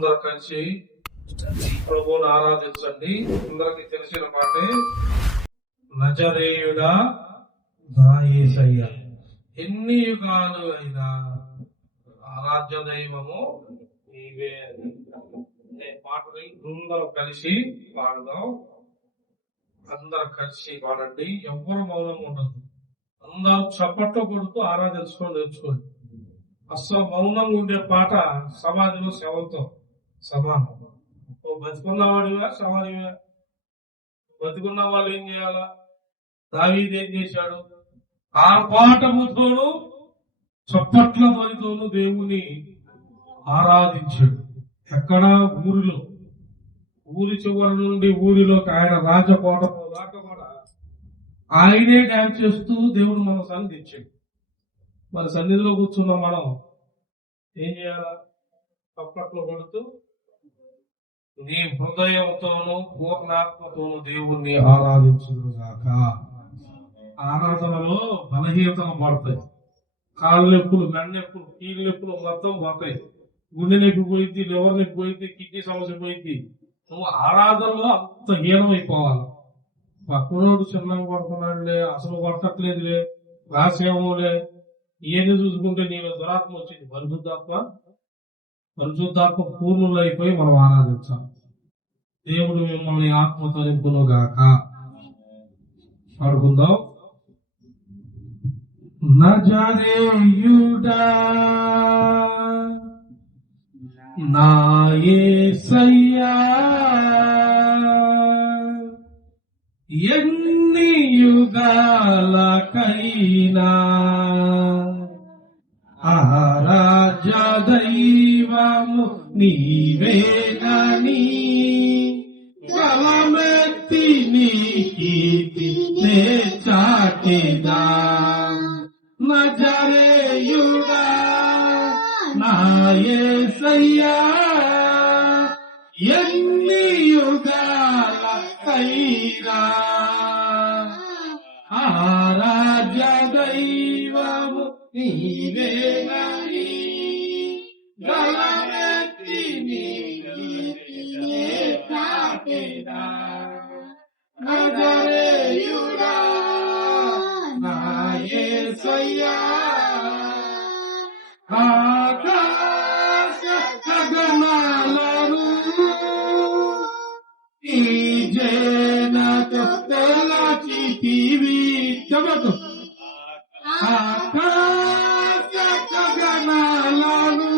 అందరు కలిసి ప్రభువుని ఆరాధించండి. అందరికి తెలిసిన మాటే, నజరేయుడా నా యేసయ్య. ఎన్ని యుగాలు అయినా ఆరాధ్య దైవము నీవే అనే పాటని అందరూ కలిసి పాడదాం. అందరు కలిసి పాడండి, ఎవ్వరు మౌనం ఉండదు. అందరూ చప్పట్లు కొడుతూ ఆరాధించుకొని నేర్చుకోండి. అస్సలు మౌనంగా ఉండే పాట సమాధిలో శవంతో సమానం. ఓ బతుకున్నవాడివా సమాధివా? బతుకున్న వాళ్ళు ఏం చేయాలా? దావీదు ఏం చేశాడు? ఆర్భాటముతోనూ చప్పట్ల మరితోనూ దేవుణ్ణి ఆరాధించాడు. ఎక్కడ? ఊరిలో. ఊరి చివరి నుండి ఊరిలోకి ఆయన రాజకోట దాకా కూడా ఆయనే డ్యాన్స్ చేస్తూ దేవుడు మన సన్నిధి ఇచ్చాడు. మరి సన్నిధిలో కూర్చున్న మనం ఏం చేయాలా? చప్పట్లు కొడుతూ నీ హృదయంతోనూ పూర్ణాత్మతోనూ దేవుణ్ణి ఆరాధించుగాక. ఆరాధనలో బలహీనతలు పడతాయి. కాళ్ళు నొప్పులు, మెడ నొప్పులు, కీళ్ళ నొప్పులు మొత్తం పోతాయి. గుండె నొప్పి పోయింది, లివర్ నొప్పి పోయింది, కిడ్నీ సమస్య పోయింది. నువ్వు ఆరాధనలో అంత హీనమైపోవాలి. పక్కనోడు చిన్నగా పడుతున్నాడులే, అసలు పట్టట్లేదులే, రాసేమోలే, ఇవన్నీ చూసుకుంటే నీలో దురాత్మ వచ్చింది. పరిశుద్ధాత్మ పూర్ణులు అయిపోయి మనం ఆరాధించాలి. దేవుడు మిమ్మల్ని ఆత్మతో నింపును గాక. పాడుకుందాం. నజరేయుడా నా యేసయ్యా, ఎన్ని యుగాలకైనా ఆరాధ్య దైవము నీవేనని గలమెత్తి నీ కీర్తినే చాటెదా. నజరేయుడా నా యేసయ్యా, ఎన్ని యుగాలకైనా ఆరాధ్య దైవము నీవేనని గలమెత్తి నీ కీర్తినే చాటెదా. నజరేయుడా నా యేసయ్యా, ఆకాశ గగనాలను ఈ జనతో తెలచితివి. చెబుతూ ఆకాశ గగనాలను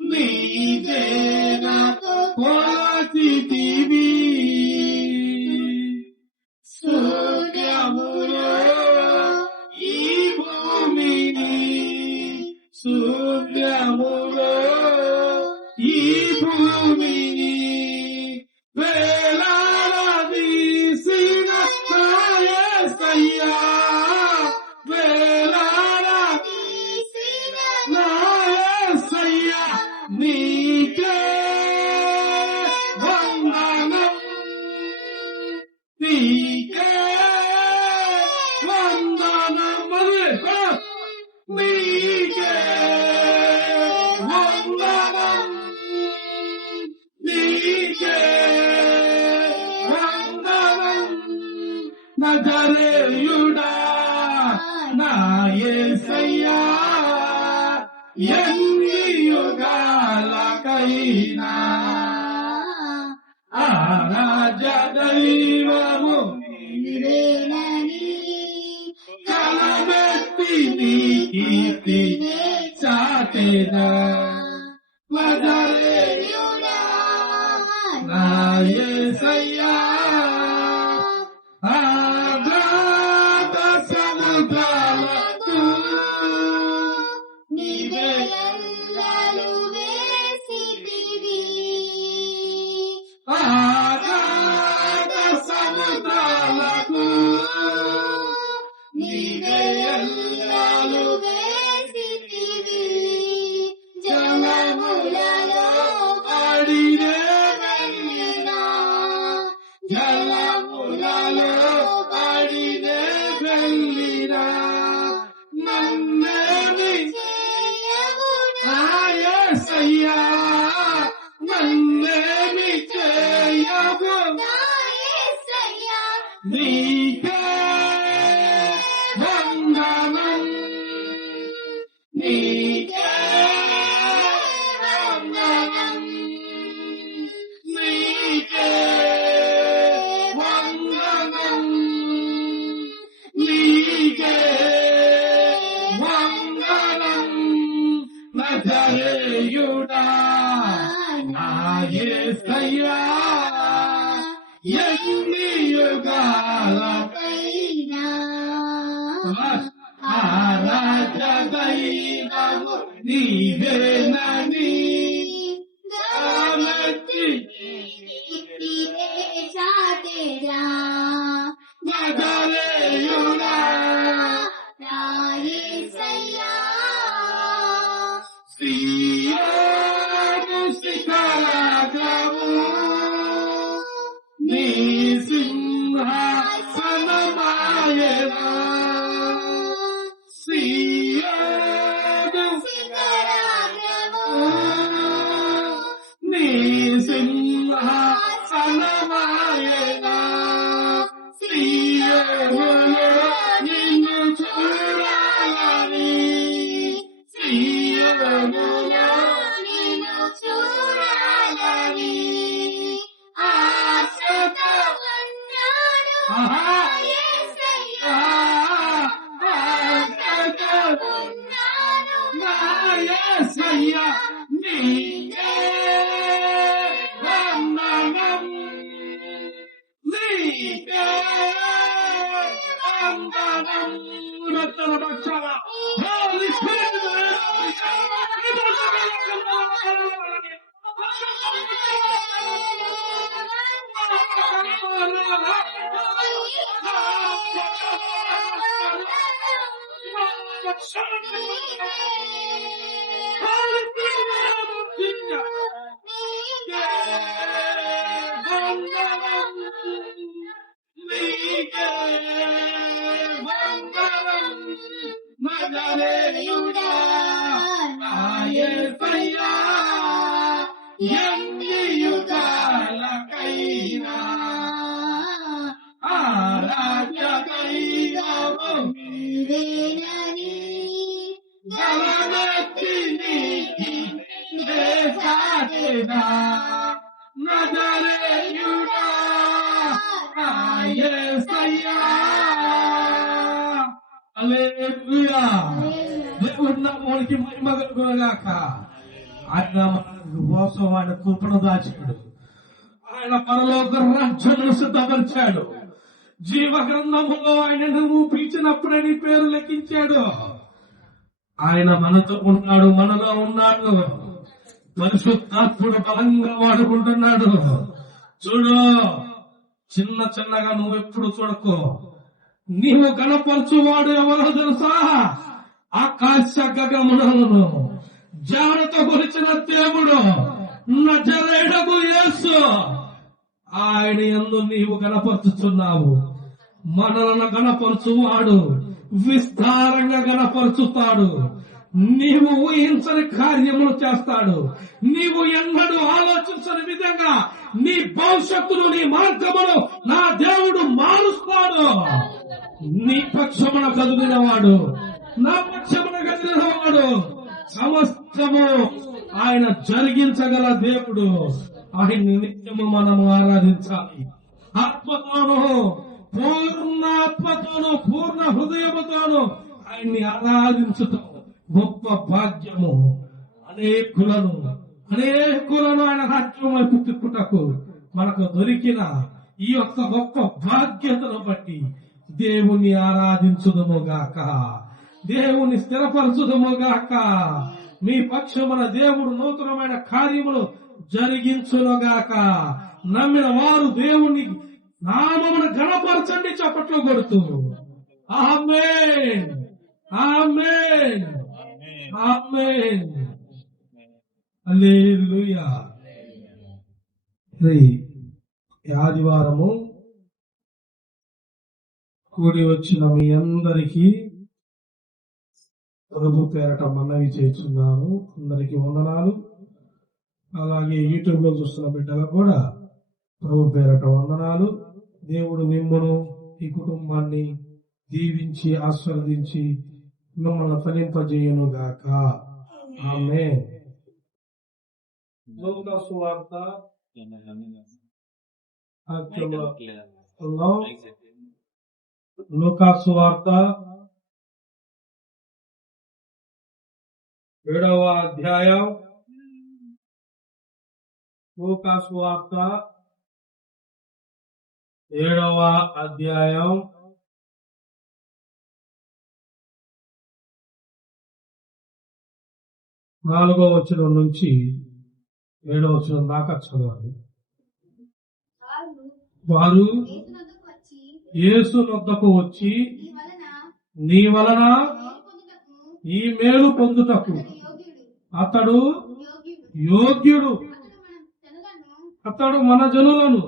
నీ జనతో కొలచితివి. సూర్యములో ఈ భూమిని, సూర్యములో ఈ భూమిని వేలాడదీసిన నా యేసయ్యా, వేలాడదీసిన నా యేసయ్యా, నీకే వందనం, నీకే వందనం, నీకే వందనం, నీకే వందనం. నజరేయుడా నా యేసయ్యా, ఎన్ని యుగాలకైనా ఆరాధ్య దైవము నీవేనని కలబెత్తి నీ కీర్తినే చాటెదా. నజరేయుడా నా యేసయ్యా, అగాధ సముద్రాలకు నీవే ఎల్లలు వేసితివి. అగాధ సముద్రాలకు నీవే ఎల్లలు వేసితివి. జలములలో ఆడినే వెళ్ళినా నజరేయుడా నా యేసయ్యా ఎన్ని యుగాలకైనా ఆరాధ్య దైవము నీవేనని గానెత్తి చాటేరా నజరేయుడా నా యేసయ్యా సియోను శిఖరాగ్రము నీ సింహాసనమాయెనా సియోను నీ సింహాసనమాయెనా సియోనులో నిన్ను చూడాలని సియోనులో నిన్ను చూడాలని ఆశతో ఉన్నాను ఆహా. యేసయ్యా ఆశతో ఉన్నాను నా యేసయ్యా నీకే వందనం నీకే వందనం రక్షణ రక్షణ Holy Spirit నజరేయుడా నా యేసయ్యా ఎన్ని యుగాలకైనా ఆరాధ్య దైవము నీవేనని గలమెత్తి నీకే చాటెదా నజరేయుడా నా యేసయ్యా హల్లెలూయా దేవుడి నామానికి మహిమ కలుగునుగాక. ఆయన మన కోసం ఆయన కృపను దాచాడు. ఆయన పరలోక రాజ్యాన్ని సిద్ధపరిచాడు. జీవ గ్రంథములో ఆయనను పిలిచినప్పుడే నీ పేరు లెక్కించాడు. ఆయన మనతో ఉన్నాడు, మనలో ఉన్నాడు. పరిశుద్ధాత్ముడు బలంగా వాడుకుంటున్నాడు. చూడు, చిన్న చిన్నగా నువ్వెప్పుడు చూడకు. నీవు గణపరచువాడు ఎవరో తెలుసా? ఆకాశ గగనములను జాగ్రత్త గురించిన దేవుడు నజరేయుడగు యేసు. ఆయన యందు నీవు గణపరుచుతున్నావు. మనలను గణపరచువాడు విస్తారంగా గణపరుచుతాడు. నీవు ఊహించని కార్యములు చేస్తాడు. నీవు ఎన్నడూ ఆలోచించని విధంగా నీ భవిష్యత్తును, నీ మార్గమును నా దేవుడు మారుస్తాడు. నీ పక్షమున కదిలినవాడు, నా పక్షమున కదిలినవాడు, సమస్తము ఆయన జరిగించగల దేవుడు. ఆయన్ని నిత్యము మనము ఆరాధించాలి. ఆత్మతోను, పూర్ణ ఆత్మతోను, పూర్ణ హృదయముతోను ఆయన్ని ఆరాధించటం గొప్ప భాగ్యము. అనేకులను ఆయన రాజ్యం వైపు తిప్పుటకు మనకు దొరికిన ఈ యొక్క గొప్ప బాధ్యతను బట్టి దేవుని ఆరాధించుదముగాక, దేవుని స్థిరపరచుదముగాక. మీ పక్షమున దేవుడు నూతనమైన కార్యములు జరిగించునుగాక. నమ్మిన వారు దేవుని నామమును గణపరచండి, చప్పట్లు కొడుతూ. ఆమేన్, ఆమేన్, ఆమేన్. హల్లెలూయా. ఈ ఆదివారము కూడి వచ్చిన మీ అందరికీ ప్రభు పేరట మనవి చేస్తున్నాను. అందరికీ వందనాలు. అలాగే యూట్యూబ్ లో చూస్తున్న బిడ్డలకు కూడా ప్రభు పేరట వందనాలు. దేవుడు మిమ్మును, ఈ కుటుంబాన్ని దీవించి ఆశీర్వదించి మిమ్మల్ని ఫలింపజేయును గాక. ఆమేన్. లూకా సువార్త 7వ అధ్యాయం లూకా సువార్త 7వ అధ్యాయం 4వ వచనం నుంచి 7వ వచనం దాకా చదవాలి. వారు యేసు వద్దకు వచ్చి నీ వలన ఈ మేలు పొందుటకు అతడు యోగ్యుడు, అతడు మన జనులను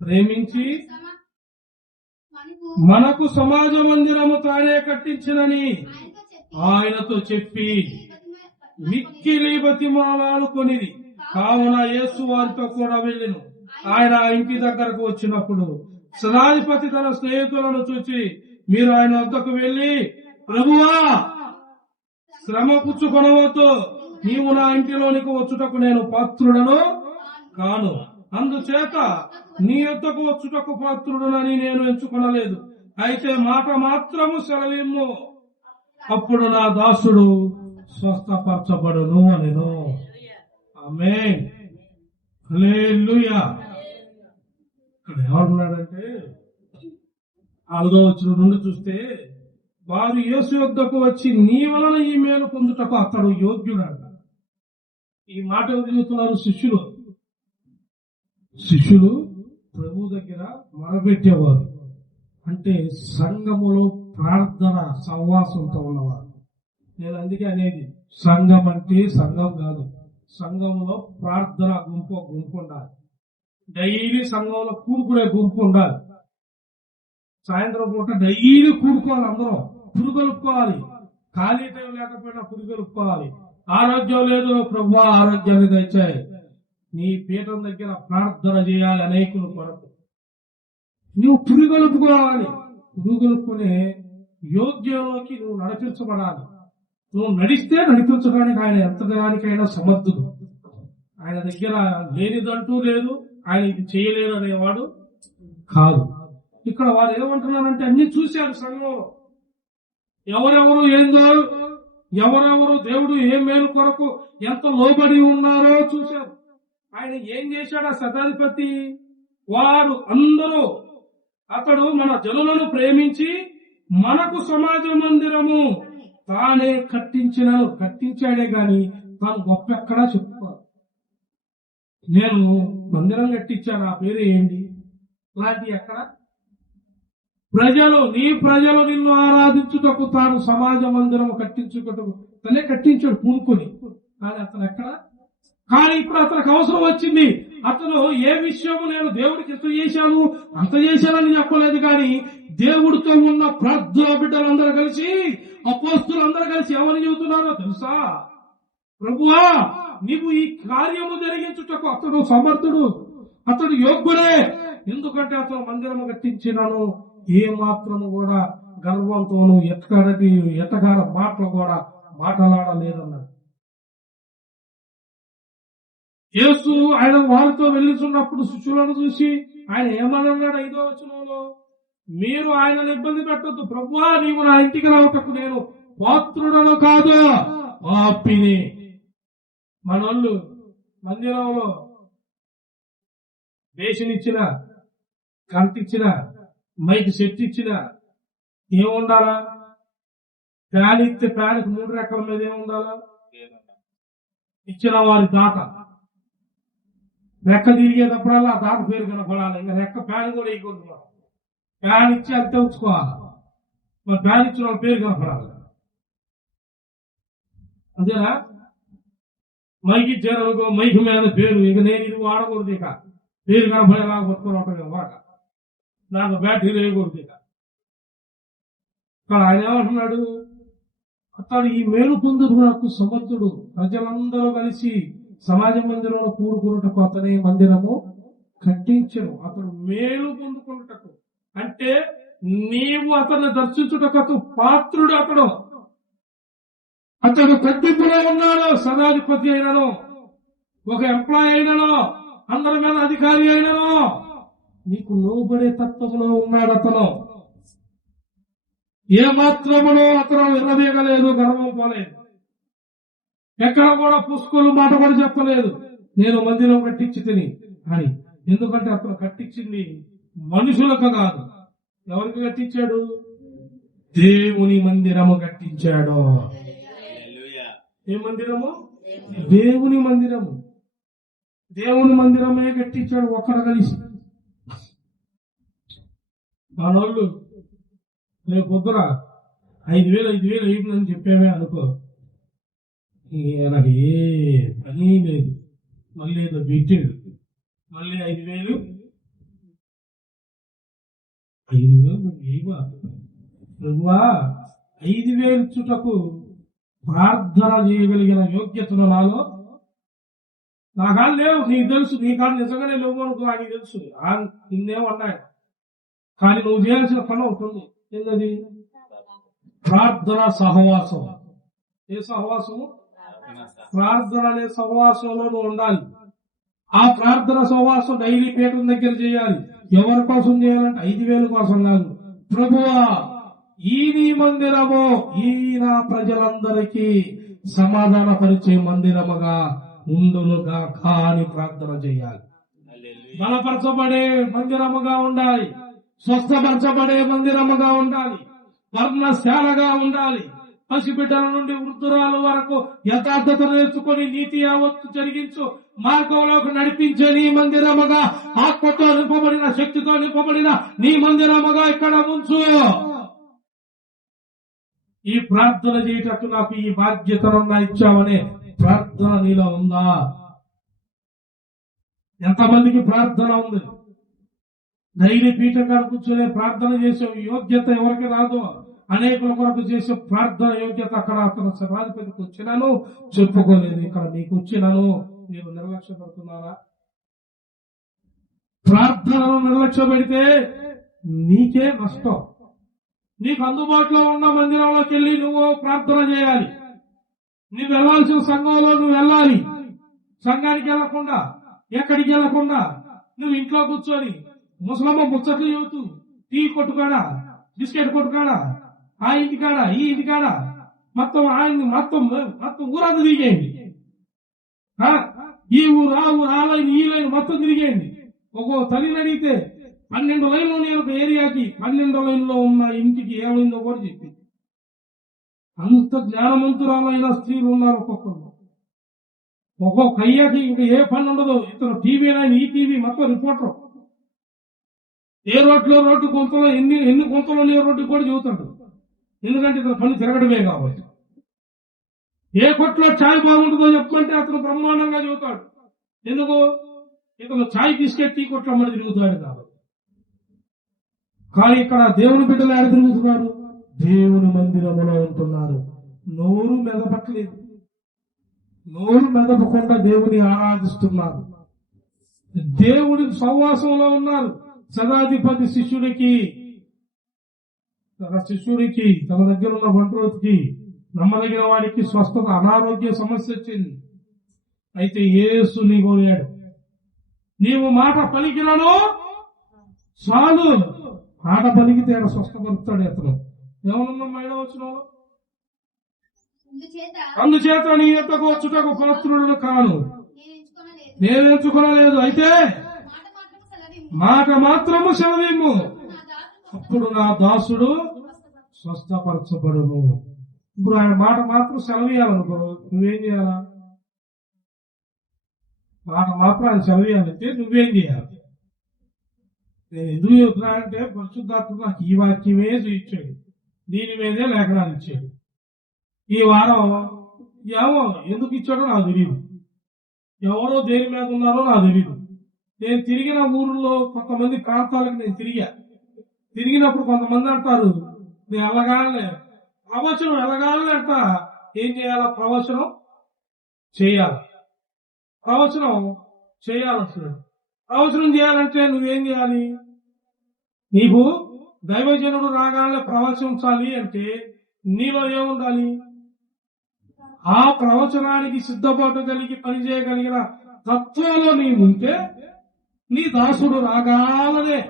ప్రేమించి మనకు సమాజ మందిరము తానే కట్టించినని ఆయనతో చెప్పి మిక్కిలి బతిమాలాడుకొనిది. కావున యేసు వారితో కూడా వెళ్ళెను. ఆయన ఇంటి దగ్గరకు వచ్చినప్పుడు శతాధిపతి తన స్నేహితులను చూచి, మీరు ఆయన వద్దకు వెళ్లి, ప్రభువా, శ్రమ పుచ్చుకొనవద్దు, నీవు నా ఇంటిలోనికి వచ్చుటకు నేను పాత్రుడను కాను, అందుచేత నీ యొద్దకు వచ్చుటకు పాత్రుడనని నేను ఎంచుకొనలేదు. అయితే మాట మాత్రము సెలవిమ్ము, అప్పుడు నా దాసుడు స్వస్థపరచబడును అనెను. ఆమేన్, హల్లెలూయా. ఇక్కడ ఏమంటున్నాడంటే 4వ వచనం నుండి చూస్తే, వారు యేసు యొద్దకు వచ్చి నీ వలన ఈ మేలు పొందుటకు అతడు యోగ్యుడంట. ఈ మాట చదువుతున్నారు శిష్యులు ప్రభు దగ్గర మొరబెట్టేవారు. అంటే సంఘములో ప్రార్థన సహవాసంతో ఉన్నవారు. నేను అందుకే అనేది, సంఘం అంటే సంఘం కాదు, సంఘంలో ప్రార్థన గుంపు ఉండాలి. డైలీ సంఘంలో కూడుకునే గుంపు ఉండాలి. సాయంత్రం పూట డైలీ కూడుకోవాలి, అందరం పురుగొలుపుకోవాలి. ఖాళీ టైం లేకపోయినా పురుగొలుపుకోవాలి. ఆరోగ్యం లేదు, ప్రభువా ఆరోగ్యాన్ని దయచేయి. నీ పీఠం దగ్గర ప్రార్థన చేయాలి అనేకుల కొరకు. నువ్వు పురుగొలుపుకోవాలి. పురుగొలుపుకునే యోగ్యంలోకి నువ్వు నడిపించబడాలి. నువ్వు నడిస్తే నడిపించడానికి ఆయన ఎంతదానికైనా సమర్థుడు. ఆయన దగ్గర లేనిదంటూ లేదు, ఆయన ఇది చేయలేరు అనేవాడు కాదు. ఇక్కడ వారు ఏమంటున్నారంటే అన్ని చూశారు సంఘంలో, ఎవరెవరు ఏందో, ఎవరెవరు దేవుడు ఏ మేలు కొరకు ఎంత లోబడి ఉన్నారో చూశారు. ఆయన ఏం చేశాడు ఆ శతాధిపతి? వారు అందరూ, అతడు మన జనులను ప్రేమించి మనకు సమాజ మందిరము తానే కట్టించాడే గాని తాను గొప్ప ఎక్కడా చెప్పుకోవాలి. నేను మందిరం కట్టించాను, ఆ పేరు ఏంటి లాంటి ఎక్కడ? నీ ప్రజలు నిన్ను ఆరాధించుటకు తాను సమాజ మందిరము కట్టించుటకు తనే కట్టించాడు పూనుకొని. కానీ అతను ఎక్కడ? కానీ ఇప్పుడు అతనికి అవసరం వచ్చింది. అతను ఏ విషయము నేను దేవుడికి ఎంత చేశాను అంత చేశానని చెప్పలేదు, కానీ దేవుడితో ఉన్న ప్రార్థన బిడ్డలందరూ కలిసి, అపోస్తులందరూ కలిసి ఏమని చెబుతున్నారో తెలుసా? ప్రభువా, నీవు ఈ కార్యము జరిగించుటకు అతడు సమర్థుడు, అతడు యోగ్యుడే. ఎందుకంటే అతను మందిరము కట్టించినాను, ఏ మాత్రము కూడా గర్వంతోనూ ఎట్టగార మాటలు కూడా మాట్లాడలేదన్నాడు. యేసు ఆయన వారితో వెళ్ళుచున్నప్పుడు శిష్యులను చూసి ఆయన ఏమన్నాడు? 5వ వచనంలో, మీరు ఆయనను ఇబ్బంది పెట్టొద్దు, ప్రభువా నీవు నా ఇంటికి రావటకు నేను పాత్రుడను కాదు, పాపిని. మనోళ్ళు మందిరంలో దేశనిచ్చిన, కంటిచ్చిన, మైక్ సెట్ ఇచ్చిన ఏముండాలా? ఫ్యాన్ ఇస్తే ఫ్యాన్కి 3 రెక్కల మీద ఏముండాలా? ఇచ్చిన వారి దాత. రెక్క తిరిగేటప్పుడల్లా ఆ దాత పేరు కనపడాలి. ఇంకా రెక్క ఫ్యాన్ కూడా వేయకూడదు. ఫ్యాన్ ఇచ్చి అంతే ఉంచుకోవాలి. మరి ఫ్యాన్ ఇచ్చిన వాళ్ళ పేరు కనపడాలి. అంతేనా? మైక్ ఇచ్చారనుకో, మైక్ మీద పేరు, ఇక నేను ఇది వాడకూడదు, ఇక పేరు కనపడేలాగా పట్టుకుని ఉంటాను వాడ, నాకు బ్యాటరీ వేయకూడదు. ఇక ఇక్కడ ఆయన ఏమంటున్నాడు? అతడు ఈ మేలు పొందుటకు సమర్థుడు. ప్రజలందరూ కలిసి సమాజ మందిరంలో కూడుకున్నటకు అతని మందిరము కట్టించను. అతడు మేలు పొందుకున్నటకు అంటే నీవు అతన్ని దర్శించుటకు అతడు పాత్రుడు. అతడు కట్టింపులో ఉన్నాడు. శతాధిపతి అయినను, ఒక ఎంప్లాయ్ అయినను, అందరి మీద అధికారి అయినను, నీకు లోబడే తత్వంలో ఉన్నాడు. అతను ఏ మాత్రమునో అతను విర్రవీగలేదు, గర్వం పోలేదు, ఎక్కడ కూడా పుష్కలు మాట కూడా చెప్పలేదు. నేను మందిరం కట్టించి తిని అని. ఎందుకంటే అతను కట్టించింది మనుషులకు కాదు. ఎవరికి కట్టించాడు? దేవుని మందిరము కట్టించాడు. ఏ మందిరము? దేవుని మందిరము. దేవుని మందిరమే కట్టించాడు ఒక్కడ కలిసి. మనోళ్ళు రేపు పొద్దున 5,000 అయిందని చెప్పామే అనుకో, నాకు ఏ పని లేదు, మళ్ళీ ఏదో పెట్టాడు, మళ్ళీ 5,000 నువ్వా 5,000 చుటకు ప్రార్థన చేయగలిగిన యోగ్యతలు నాలో నా కాదు లేవు. నీకు తెలుసు, నీ కాదు నిజంగానే లేవు అనుకో, నీకు తెలుసు నిన్నేమన్నాడు. కానీ నువ్వు చేయాల్సిన పని అవుతుంది. ఏంటది? ప్రార్థన సహవాసం. ఏ సహవాసము? ప్రార్థన అనే సహవాసంలో నువ్వు ఉండాలి. ఆ ప్రార్థన సహవాసం డైలీ పీఠం దగ్గర చేయాలి. ఎవరి కోసం చేయాలంటే 5,000 కోసం కాదు. ప్రభువా, ఈ నీ మందిరము ఈ నా ప్రజలందరికీ సమాధాన పరిచే మందిరముగా ఉండునుగా అని ప్రార్థన చేయాలి. బలపరచబడే మందిరముగా ఉండాలి, స్వస్థపరచబడే మందిరముగా ఉండాలి, వర్ణశాలగా ఉండాలి. పసిబిడ్డల నుండి వృద్ధురాల వరకు యథార్థత నేర్చుకుని నీతి యావత్తు జరిగించు మార్గంలోకి నడిపించే నీ మందిరముగా, ఆత్మతో నింపబడిన శక్తితో నింపబడిన నీ మందిరముగా ఇక్కడ ఉంచు. ఈ ప్రార్థన చేయటకు నాకు ఈ బాధ్యతను ఇచ్చావనే ప్రార్థన నీలో ఉందా? ఎంతమందికి ప్రార్థన ఉంది? డైలీ పీఠం గారు కూర్చొని ప్రార్థన చేసే యోగ్యత ఎవరికి రాదు. అనేకుల కొరకు చేసే ప్రార్థన యోగ్యత అక్కడ అతను సభాధిపతికి వచ్చినాను చెప్పుకోలేదు. ఇక్కడ మీకు వచ్చినాను. మీరు నిర్లక్ష్య పెడుతున్నారా? ప్రార్థనను నిర్లక్ష్య పెడితే నీకే నష్టం. నీకు అందుబాటులో ఉన్న మందిరంలోకి వెళ్ళి నువ్వు ప్రార్థన చేయాలి. నువ్వు వెళ్లాల్సిన సంఘంలో నువ్వు వెళ్ళాలి. సంఘానికి వెళ్లకుండా, ఎక్కడికి వెళ్లకుండా నువ్వు ఇంట్లో కూర్చొని ముసలమ్మ ముచ్చట్లు చెబుతూ టీ కొట్టుకాడా, బిస్కెట్ కొట్టుకాడా, ఆ ఇంటికాడ ఈ ఇంటికాడ మొత్తం ఆయన మొత్తం ఊరంతా తిరిగేయండి. ఈ ఊరు ఆ ఊరు ఆ లైన్ ఈ లైన్ మొత్తం తిరిగేయండి. ఒక్కో తల్లిని అడిగితే 12 లైన్లు ఉన్నాయి ఒక ఏరియాకి. 12 లైన్లో ఉన్న ఇంటికి ఏమైందో కూడా చెప్పింది. అంత జ్ఞానవంతురాలైన స్త్రీలు ఉన్నారు ఒక్కొక్కరు. ఒక్కొక్క అయ్యాకి ఇంకా ఏ పని ఉండదు. ఇతను టీవీ నైన్, ఈ టీవీ మొత్తం రిపోర్టర్. ఏ రోడ్డు గుంతలో ఎన్ని గుంతలు ఉన్నాయో రోడ్డు కూడా చెబుతాడు. ఎందుకంటే ఇతను పని తిరగడమే కాబట్టి. ఏ కొట్లో ఛాయ్ బాగుంటుందో చెప్పమంటే అతను బ్రహ్మాండంగా చెబుతాడు. ఎందుకు? ఇతను ఛాయ్ బిస్కెట్ టీ కొట్లో మళ్ళీ తిరుగుతాడు కాబట్టి. కానీ ఇక్కడ దేవుని బిడ్డలు ఆడ తిరుగుతున్నారు, దేవుని మందిరములో ఉంటున్నారు. నోరు మెదపట్లేదు, నోరు మెదపకుండా దేవుని ఆరాధిస్తున్నారు, దేవుడి సహవాసంలో ఉన్నారు. శతాధిపతి శిష్యుడికి తన దగ్గర ఉన్న బంట్రోతికి నమ్మదగిన వారికి స్వస్థత అనారోగ్య సమస్య వచ్చింది. అయితే యేసుని కోరాడు, నీవు మాట పలికినను చాలు. మాట పలికితే ఆయన స్వస్థపరుస్తాడు. అతను ఏమన్నా మైడ వచ్చిన అందుచేత నీ ఎంతకు వచ్చుటకు పాత్రులను కాను, నేను ఎంచుకోలేదు. అయితే మాట మాత్రము సెలవిమ్ము, అప్పుడు నా దాసుడు స్వస్థపరచబడును. ఇప్పుడు ఆయన మాట మాత్రం సెలవియాలనుకో, నువ్వేం చేయాలా? మాట మాత్రం ఆయన సెలవియాలంటే నువ్వేం చేయాలి? నేను ఎందుకు చెబుతున్నా అంటే పరిశుద్ధాత్మ నాకు ఈ వాక్యమే చూపించాడు, దీని మీదే లేఖనాలు ఇచ్చాడు. ఈ వారం ఏమో ఎందుకు ఇచ్చాడో నాకు తెలియదు, ఎవరో దేని మీద ఉన్నారో నాకు తెలియదు. నేను తిరిగిన ఊర్లో కొంతమంది ప్రాంతాలకు నేను తిరిగినప్పుడు కొంతమంది అంటారు, నేను ఎలాగానే ప్రవచనం ఎలాగానే అంట. ఏం చేయాలా? ప్రవచనం చేయాలి. ప్రవచనం చేయాలంటే నువ్వేం చేయాలి? నీకు దైవజనుడు రాగానే ప్రవచించాలి అంటే నీలో ఏముండాలి? ఆ ప్రవచనానికి సిద్ధపాటు కలిగి పనిచేయగలిగిన తత్వంలో నీవు ఉంటే నీ దాసుడు రాగాలనే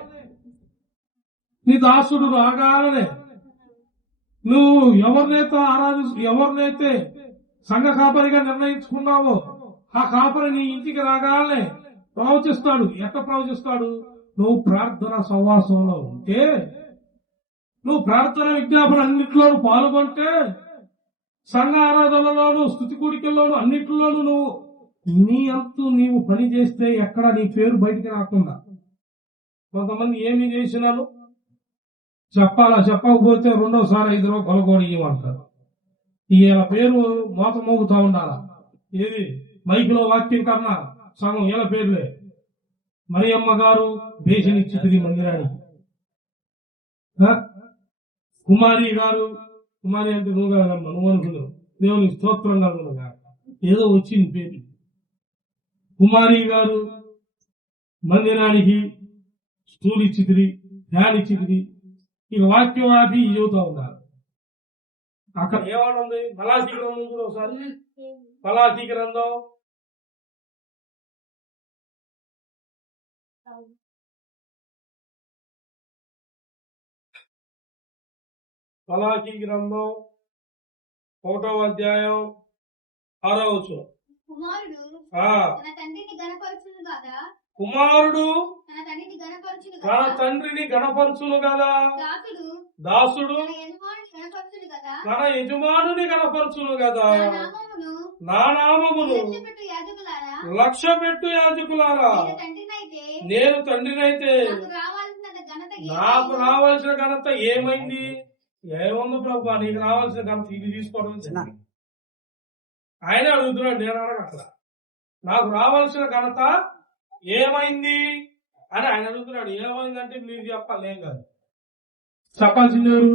నువ్వు ఎవరినైతే సంఘ కాపరిగా నిర్ణయించుకున్నావో ఆ కాపరి నీ ఇంటికి రాగానే ప్రవచిస్తాడు. ఎట్లా ప్రవచిస్తాడు? నువ్వు ప్రార్థన సహవాసంలో ఉంటే, నువ్వు ప్రార్థన విజ్ఞాపన అన్నిట్లోనూ పాల్గొంటే, సంఘ ఆరాధనలోను స్తుతి కూడికల్లోను అన్నిట్లోనూ నువ్వు నీ అంతు నీవు పని చేస్తే ఎక్కడ నీ పేరు బయటికి రాకుండా. కొంతమంది ఏమి చేసినాను చెప్పాలా, చెప్పకపోతే రెండోసారి 5 రూపాయలు కొలగొని ఇవ్వమంటారు. ఈయన పేరు మోత మోగుతా ఉండాలా. ఏది మైకులో వాక్యం కన్నా సగం ఈయన పేర్లే. మరియమ్మ గారు దేశనిచ్చితిరి మందిరానికి. కుమారి గారు, కుమారి అంటే నువ్వు కాదమ్మా, నువ్వు అనుకున్నావు. దేవుని స్తోత్రం కలుగునుగా, ఏదో వచ్చింది పేరు. కుమారి గారు మందిరానికి స్టూల్ ఇచ్చితిరి, ఫ్యాన్ ఇచ్చితిరి. ఇక వాక్యం ఆపి చదువుతా ఉన్నారు. అక్కడ ఏమనుంది? మలాఖీ గ్రంథం కూడా ఒకసారి, మలాఖీ గ్రంథం మలాఖీ గ్రంథం 1వ అధ్యాయం 6వ వచనం. కుమారుడు ఆ తన తండ్రిని గణపరచును కదా, కుమారుడు తన తండ్రిని గణపరచును తన కదా, తండ్రిని గణపరచును కదా, దాసుడు దాసుడు తన యజమానిని గణపరచును కదా, తన యజమానుని గణపరచును కదా. నా నామమును నా నామమును లక్ష్యపెట్టు యాజకులారా, లక్ష్యపెట్టు యాజకులారా, నేను తండ్రినైతే నేను తండ్రినైతే నాకు రావాల్సిన ఘనత నాకు రావాల్సిన ఘనత ఏమైంది? ఏముంది ప్రభు, నీకు రావాల్సిన ఘనత ఇది తీసుకోవడం చిన్న. ఆయన అడుగుతున్నాడు, నేను అడగట్లా. నాకు రావాల్సిన ఘనత ఏమైంది అని ఆయన అడుగుతున్నాడు. ఏమైందంటే మీరు చెప్పాలి, ఏం కాదు. చెప్పాల్సింది ఎవరు?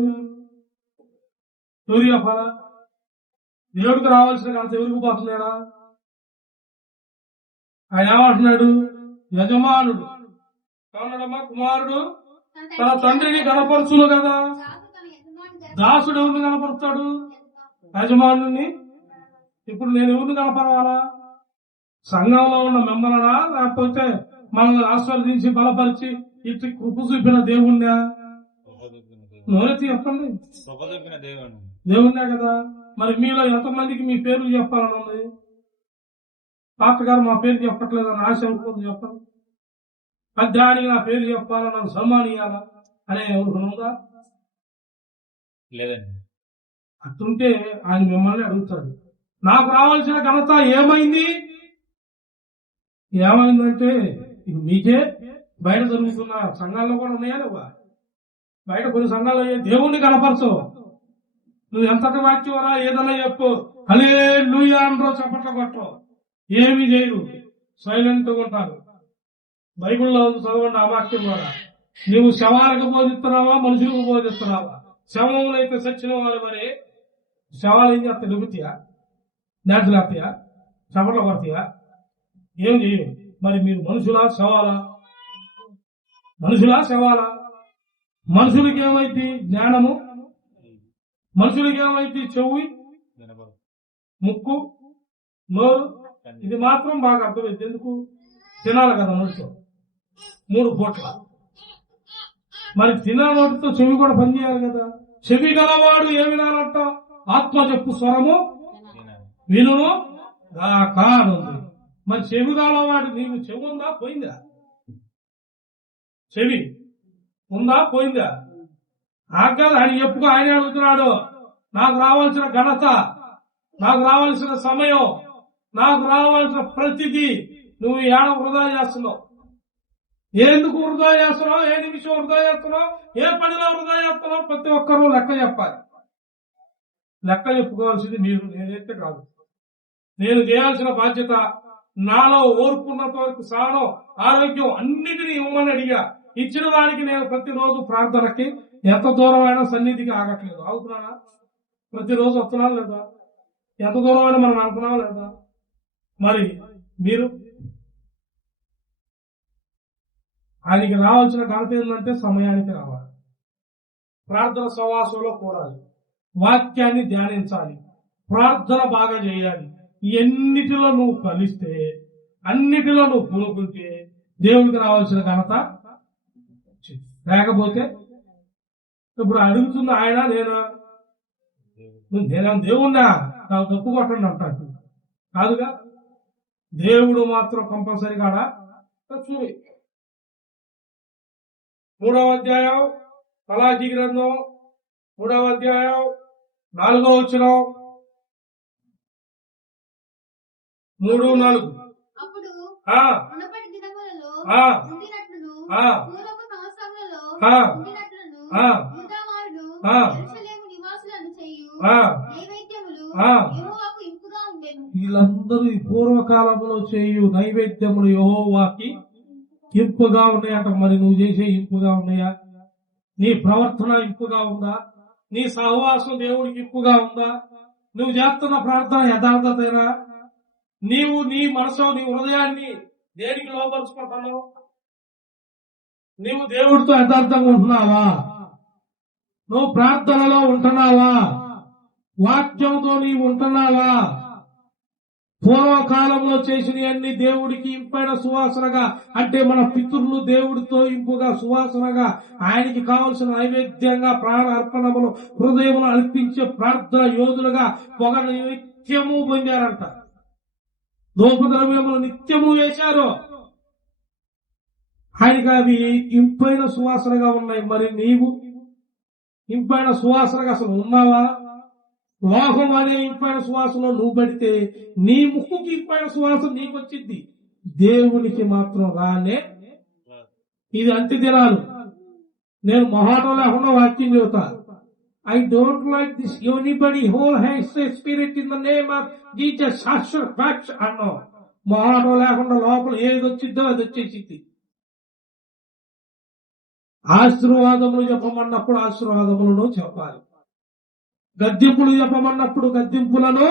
ఎవరు చెప్పాలా? దేవుడికి రావాల్సిన ఘనత ఎవరికి పోతున్నాడా? ఆయన ఏమంటున్నాడు? యజమానుడు ఏమన్నాడమ్మా? కుమారుడు తన తండ్రిని గణపరచును కదా. దాసుడు ఎవరిని కనపరుస్తాడు? యజమానుని. ఇప్పుడు నేను ఎవరిని కనపరవాలా? సంఘంలో ఉన్న మెంబర్నా, లేకపోతే మనల్ని ఆస్వాదించి బలపరిచి ఇటు కృప చూపిన దేవుణ్ణా? నోరెత్తి చెప్పండి. దేవుణ్ణే కదా. మరి మీలో ఎంతమందికి మీ పేర్లు చెప్పాలని ఉంది? పాస్టర్ గారు మా పేరు చెప్పట్లేదని ఆశ అనుకోదు చెప్పండి. పద్యానికి నా పేరు చెప్పాలా, నాకు సన్మానియాలా అనే ఎవరు ఉందా? లేదండి. అట్టుంటే ఆయన మిమ్మల్ని అడుగుతాడు, నాకు రావాల్సిన ఘనత ఏమైంది? ఏమైందంటే ఇది మీకే బయట జరుగుతున్న సంఘాల్లో కూడా ఉన్నాయా లేవా? బయట కొన్ని సంఘాల్లో దేవుణ్ణి కనపరచవు. నువ్వు ఎంతటి వాక్యవరా ఏదన్నా చెప్పు, హల్లెలూయా అంటో చప్పట్లు కొట్టవు, ఏమి చేయరు, సైలెంట్ గా ఉంటారు. బైబిల్లో చదవండి ఆ వాక్యం ద్వారా. నువ్వు శవాలకు బోధిస్తున్నావా, మనుషులకు బోధిస్తున్నావా? శవములైతే సచ్చిన వారు మరి శవాలు ఏం చేస్తాయి? డుగుతాయా? డాన్సులు వేస్తాయా? చప్పట్లు కొడతాయా? ఏం చేయవు. మరి మీరు మనుషులా శవాలా? మనుషులా శవాలా? మనుషులకి ఏమైంది జ్ఞానము? మనుషులకి ఏమైంది చెవి, ముక్కు, నోరు? ఇది మాత్రం బాగా అర్థమైంది. ఎందుకు? తినాలి కదా నోటితో 3 పూట్ల. మరి తిన నోటితో చెవి కూడా పనిచేయాలి కదా. చెవి గలవాడు ఏ వినాలంట? ఆత్మ చెప్పు స్వరము వినును కాదు. మరి చెవి గలవాడు, నీకు చెవి ఉందా పోయిందా? చెవి ఉందా పోయిందా? ఆగ్గాదు. ఆయన చెప్పుకో. ఆయన అడుగుతున్నాడు, నాకు రావాల్సిన ఘనత, నాకు రావాల్సిన సమయం, నాకు రావాల్సిన ప్రతిదీ నువ్వు ఏడ వృధా చేస్తున్నావు? ఎందుకు వృధా చేస్తున్నావు? ఏ నిమిషం వృధా చేస్తున్నావు? ఏ పనిలో వృధా చేస్తున్నావు? ప్రతి ఒక్కరూ లెక్క చెప్పాలి. లెక్క చెప్పుకోవాల్సింది మీరు, నేనైతే కాదు. నేను చేయాల్సిన బాధ్యత, నాలో ఓర్పున్నంత వరకు సహనం, ఆరోగ్యం అన్నిటినీ ఇవ్వమని అడిగా. ఇచ్చిన దానికి నేను ప్రతిరోజు ప్రార్థనకి ఎంత దూరం అయినా సన్నిధికి ఆగట్లేదు. ఆగుతున్నానా? ప్రతిరోజు వస్తున్నా లేదా? ఎంత దూరం అయినా మనం అనుకున్నావా లేదా? మరి మీరు ఆయనకి రావాల్సిన ఘనత ఏంటంటే సమయానికి రావాలి, ప్రార్థన సహవాసంలో కూడాలి, వాక్యాన్ని ధ్యానించాలి, ప్రార్థన బాగా చేయాలి. ఎన్నిటిలో నువ్వు కలిస్తే, అన్నిటిలో నువ్వు పూనుకుంటే దేవుడికి రావాల్సిన ఘనత. లేకపోతే ఇప్పుడు అడుగుతున్న ఆయన నేనా దేవుణ్ణా నాకు తప్పు కొట్టండి అంటాడు. కాదుగా. దేవుడు మాత్రం కంపల్సరీ కాడా చూడు 3వ అధ్యాయం మలాకీ గ్రంథం 3వ అధ్యాయం 4వ వచనం 3-4 అప్పుడు ఆ మునుపటి దినములలో ఆ ఉండినట్లును ఆ పూర్వపు సంవత్సరములలో ఆ ఉండినట్లును ఆ యూదావారును ఆ యెరూషలేము నివాసులను చేయు ఆ నైవేద్యములు ఆ యెహోవాకు ఇంపుగా ఉండెను. వీళ్ళందరూ ఈ పూర్వకాలంలో చేయు నైవేద్యములు యెహోవాకి ఇంపుగా ఉన్నాయట. మరి నువ్వు చేసే ఇంపుగా ఉన్నాయా? నీ ప్రవర్తన ఇంపుగా ఉందా? నీ సహవాసం దేవుడికి ఇంపుగా ఉందా? నువ్వు చేస్తున్న ప్రార్థన యథార్థతేనా? నీవు నీ మనసు నీ హృదయాన్ని దేనికి లోపరుచుకుంటున్నావు? నీవు దేవుడితో యథార్థంగా ఉంటున్నావా? నువ్వు ప్రార్థనలో ఉంటున్నావా? వాక్యంతో నీవు ఉంటున్నావా? పూర్వకాలంలో చేసినవన్నీ దేవుడికి ఇంపైన సువాసనగా, అంటే మన పితరులు దేవుడితో ఇంపుగా సువాసనగా ఆయనకి కావలసిన నైవేద్యంగా ప్రాణ అర్పణములు హృదయములు అర్పించే ప్రార్థన యోధులుగా పొగ నిత్యము పొందారంట. ధూపద్రవ్యములు నిత్యము వేశారు. ఆయనకి అవి ఇంపైన సువాసనగా ఉన్నాయి. మరి నీవు ఇంపైన సువాసనగా అసలు ఉన్నావా? లోహం అనే ఇంపైన సువాసనలో నువ్వు పడితే నీ ముక్కుకి ఇంపైన సువాసన నీకు వచ్చింది, దేవునికి మాత్రం రానే. ఇది అంత్య దినాలు. నేను మొహాటం లేకుండా వాక్యం చెబుతా. I don't like this anybody who has a spirit in the name of Jesus facts అన్నో. మొహాటం లేకుండా లోపల ఏది వచ్చిద్దో అది వచ్చేసింది. ఆశీర్వాదములు చెప్పమన్నప్పుడు ఆశీర్వాదములను చెప్పాలి. గద్దింపులు చెప్పమన్నప్పుడు గద్దింపులను.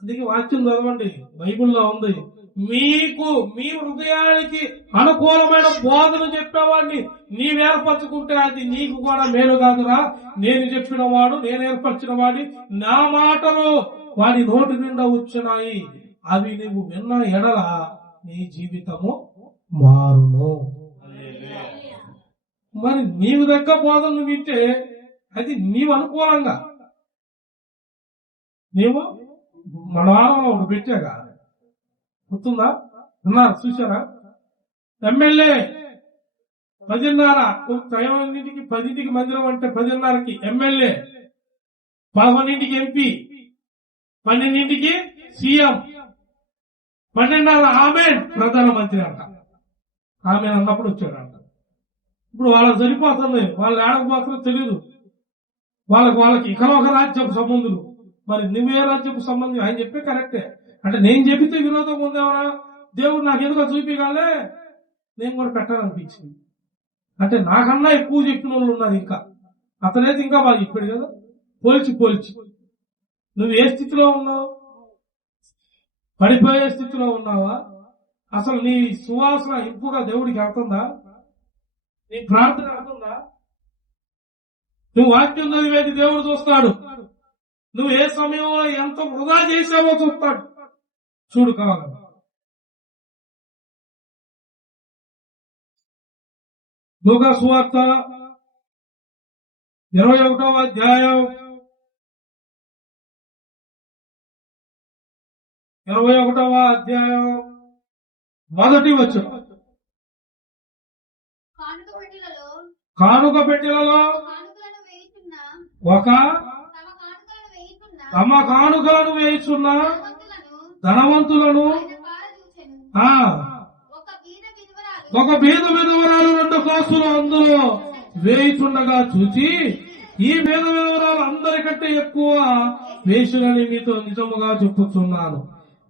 అందుకే వాక్యం చదవండి, బైబిల్లో ఉంది. మీకు మీ హృదయానికి అనుకూలమైన బోధన చెప్పేవాడిని నీవేర్పరచుకుంటే అది నీకు కూడా మేలు కాదురా. నేను చెప్పిన వాడు, నేను ఏర్పరిచిన వాడి నా మాటలు వాడి నోటి నిండా వచ్చినాయి, అవి నువ్వు విన్న ఎడల నీ జీవితము మారును. మరి నీవు దగ్గర బోధన నువ్వు వింటే అది నీవు అనుకూలంగా. నీవు మన వారంలో ఒకటి పెట్టాగా, గుర్తుందా? అన్నారు, చూసారా? ఎమ్మెల్యే 10:30, 10కి మందిరం అంటే 10:30కి ఎమ్మెల్యే, 11కి ఎంపీ, 12కి సీఎం, 12:30 ఆమె ప్రధానమంత్రి అంట. ఆమె అన్నప్పుడు వచ్చాడంట. ఇప్పుడు వాళ్ళకి సరిపోతుంది, వాళ్ళు ఏడకపోతారో తెలియదు. వాళ్ళకి ఇకనొక రాజ్యపు సంబంధులు. మరి నువ్వే రాజ్యపు సంబంధం? ఆయన చెప్పే కరెక్టే. అంటే నేను చెప్పితే విరోధం ఉందేమరా? దేవుడు నాకు ఎందుకో చూపిగాలే, నేను కూడా పెట్టాలనిపించింది. అంటే నాకన్నా ఎక్కువ చెప్పిన వాళ్ళు ఉన్నారు. ఇంకా అతనైతే ఇంకా బాగా చెప్పాడు కదా. పోల్చి నువ్వు ఏ స్థితిలో ఉన్నావు? పడిపోయే స్థితిలో ఉన్నావా? అసలు నీ సువాసన ఇంపుగా దేవుడికి వెళ్తుందా? నీ ప్రార్థన వెళ్తుందా? నువ్వు వాక్యం చదివేది దేవుడు చూస్తాడు. నువ్వు ఏ సమయంలో ఎంత వృధా చేసావో చూస్తాడు. చూడు కావాలి. లూకా సువార్త 21వ అధ్యాయం 21వ అధ్యాయం 1వ వచనం. కానుక పెట్టెలలో ఒక తమ కానుకలను వేయుచున్న ధనవంతులను ఒక బీద విధవరాలు 2 కాసులు అందులో వేయుచుండగా చూచి, ఈ బీద విధవరాలు అందరికంటే ఎక్కువ వేసులని మీతో నిజముగా చెప్పుతున్నాను.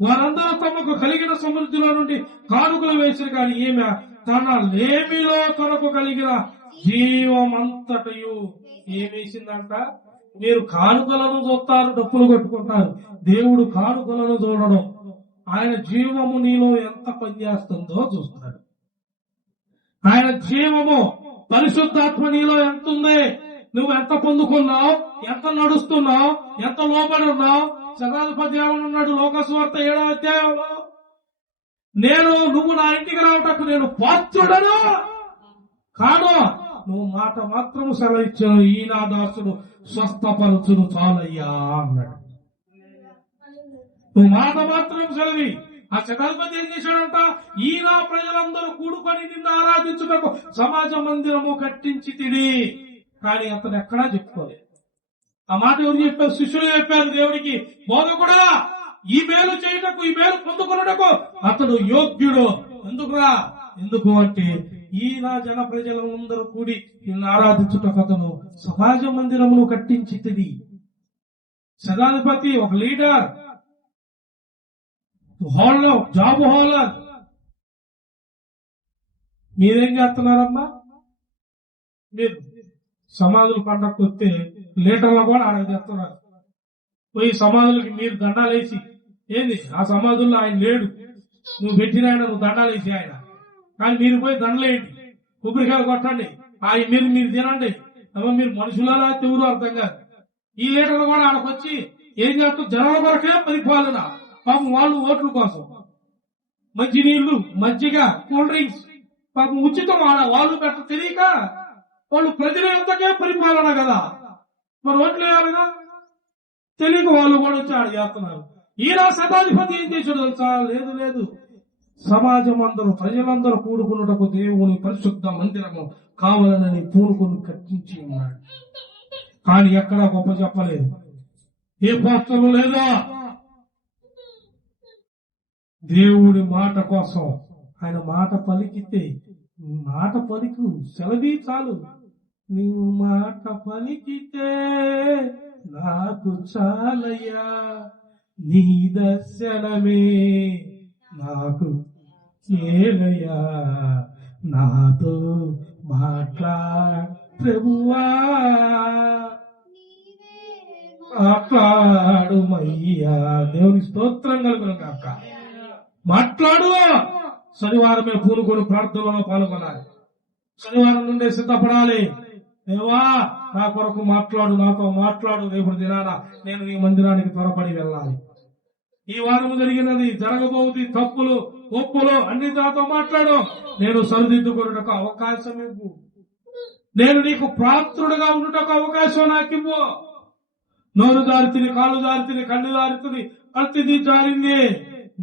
వారందరూ తమకు కలిగిన సమృద్ధిలో నుండి కానుకలు వేసారు, కానీ ఈమె తన లేమిలో తనకు కలిగిన జీవమంతటయు ఏమేసిందంట? మీరు కానుకలను చూస్తారు, డప్పులు కొట్టుకుంటారు. దేవుడు కానుకలను చూడడం, ఆయన జీవము నీలో ఎంత పనిచేస్తుందో చూస్తాడు. ఆయన జీవము పరిశుద్ధాత్మ నీలో ఎంత ఉంది, నువ్వు ఎంత పొందుకున్నావు, ఎంత నడుస్తున్నావు, ఎంత లోబడి ఉన్నావు. శతాధిపతి ఏమన్నాడు లోకసువార్త 7వ అధ్యాయంలో? నువ్వు నా ఇంటికి రావటకు నేను పాత్రుడను కాదు, నువ్వు మాట మాత్రం సెలవిచ్చాను, ఈ నా దాసుడు స్వస్థపరచును చాలయ్యా అన్నాడు. నువ్వు మాట మాత్రం సెలవి, ఆ శతాధిపతి ఏం చేశాడంట? ఈ నా ప్రజలందరూ కూడుకొని నిన్ను ఆరాధించుటకు సమాజ మందిరము కట్టించి తిడి. కానీ అతను ఎక్కడా చెప్పుకోలేదు. ఆ మాట ఎవరు చెప్పారు? శిష్యులు చెప్పారు దేవుడికి, బోధకుడా ఈ మేలు చేయటకు, ఈ మేలు పొందుకున్నటకు అతడు యోగ్యుడు. ఎందుకు అంటే ఈ నా జన ప్రజలందరూ కూడి నిన్ను ఆరాధించుటకు అతను సమాజ మందిరమును కట్టించి తిడి. శతాధిపతి ఒక లీడర్, జాబ్ హోల్డర్. మీరేం చేస్తున్నారమ్మా? మీరు సమాధుల పండగకు వస్తే లీటర్లు కూడా ఆడ చేస్తున్నారు. పోయి సమాధులకి మీరు దండాలేసి, ఏంది ఆ సమాధుల్లో ఆయన లేడు, నువ్వు పెట్టిన ఆయన నువ్వు దండాలేసి ఆయన, కానీ మీరు పోయి దండలేయండి, కొబ్బరికాయలు కొట్టండి, ఆయన మీరు తినండి. మీరు మనుషులారా ఎవరు అర్థం కాదు. ఈ లీటర్లు కూడా ఆడకొచ్చి ఏం చేస్తారు? జనాల కొరకే పరిపాలన. పాపం వాళ్ళు ఓట్ల కోసం మంచి నీళ్లు, మజ్జిగ, కూల్ డ్రింక్స్ పాపం ఉచితం వాళ్ళు పెట్ట తెలియక వాళ్ళు ప్రజల ఎంతకే పరిపాలన కదా, మరి ఓట్లు వేయాలిగా తెలియక వాళ్ళు కూడా వచ్చి ఆడ చేస్తున్నారు. ఈయన శతాధిపతి ఏం చేశాడు తెలుసా? లేదు, సమాజం అందరూ ప్రజలందరూ కూడుకున్నటకు దేవుని పరిశుద్ధ మందిరము కావాలని పూనుకొని కట్టించి ఉన్నాడు. కానీ ఎక్కడా గొప్ప చెప్పలేదు, ఏ పాత్రలు లేదా. దేవుడి మాట కోసం ఆయన మాట పలికితే, మాట పలికు సెలవి చాలు, నీవు మాట పలికితే నాకు చాలయ్యా, నీ దర్శనమే నాకు ఏలయ్యా, నాతో ప్రభువా మాట్లాడుమయ్యా. దేవుని స్తోత్రం కలుగును కాక. మాట్లాడు. శనివారమే పూనుకొని ప్రార్థనలో పాల్గొనాలి. శనివారం నుండే సిద్ధపడాలి. దేవా నా కొరకు మాట్లాడు, నాతో మాట్లాడు. రేపు దినాన నేను ఈ మందిరానికి త్వరపడి వెళ్ళాలి. ఈ వారం జరిగినది, జరగబోతుంది, తప్పులు ఒప్పులు అన్ని నాతో మాట్లాడు. నేను సరిదిద్దుకున్నటకు అవకాశం ఇవ్వు. నేను నీకు పాత్రుడుగా ఉండటకు అవకాశం నాకు ఇవ్వు. నోరు జారితిని, కాళ్ళు జారితిని, కళ్ళు జారితిని, ప్రతిదీ జారింది.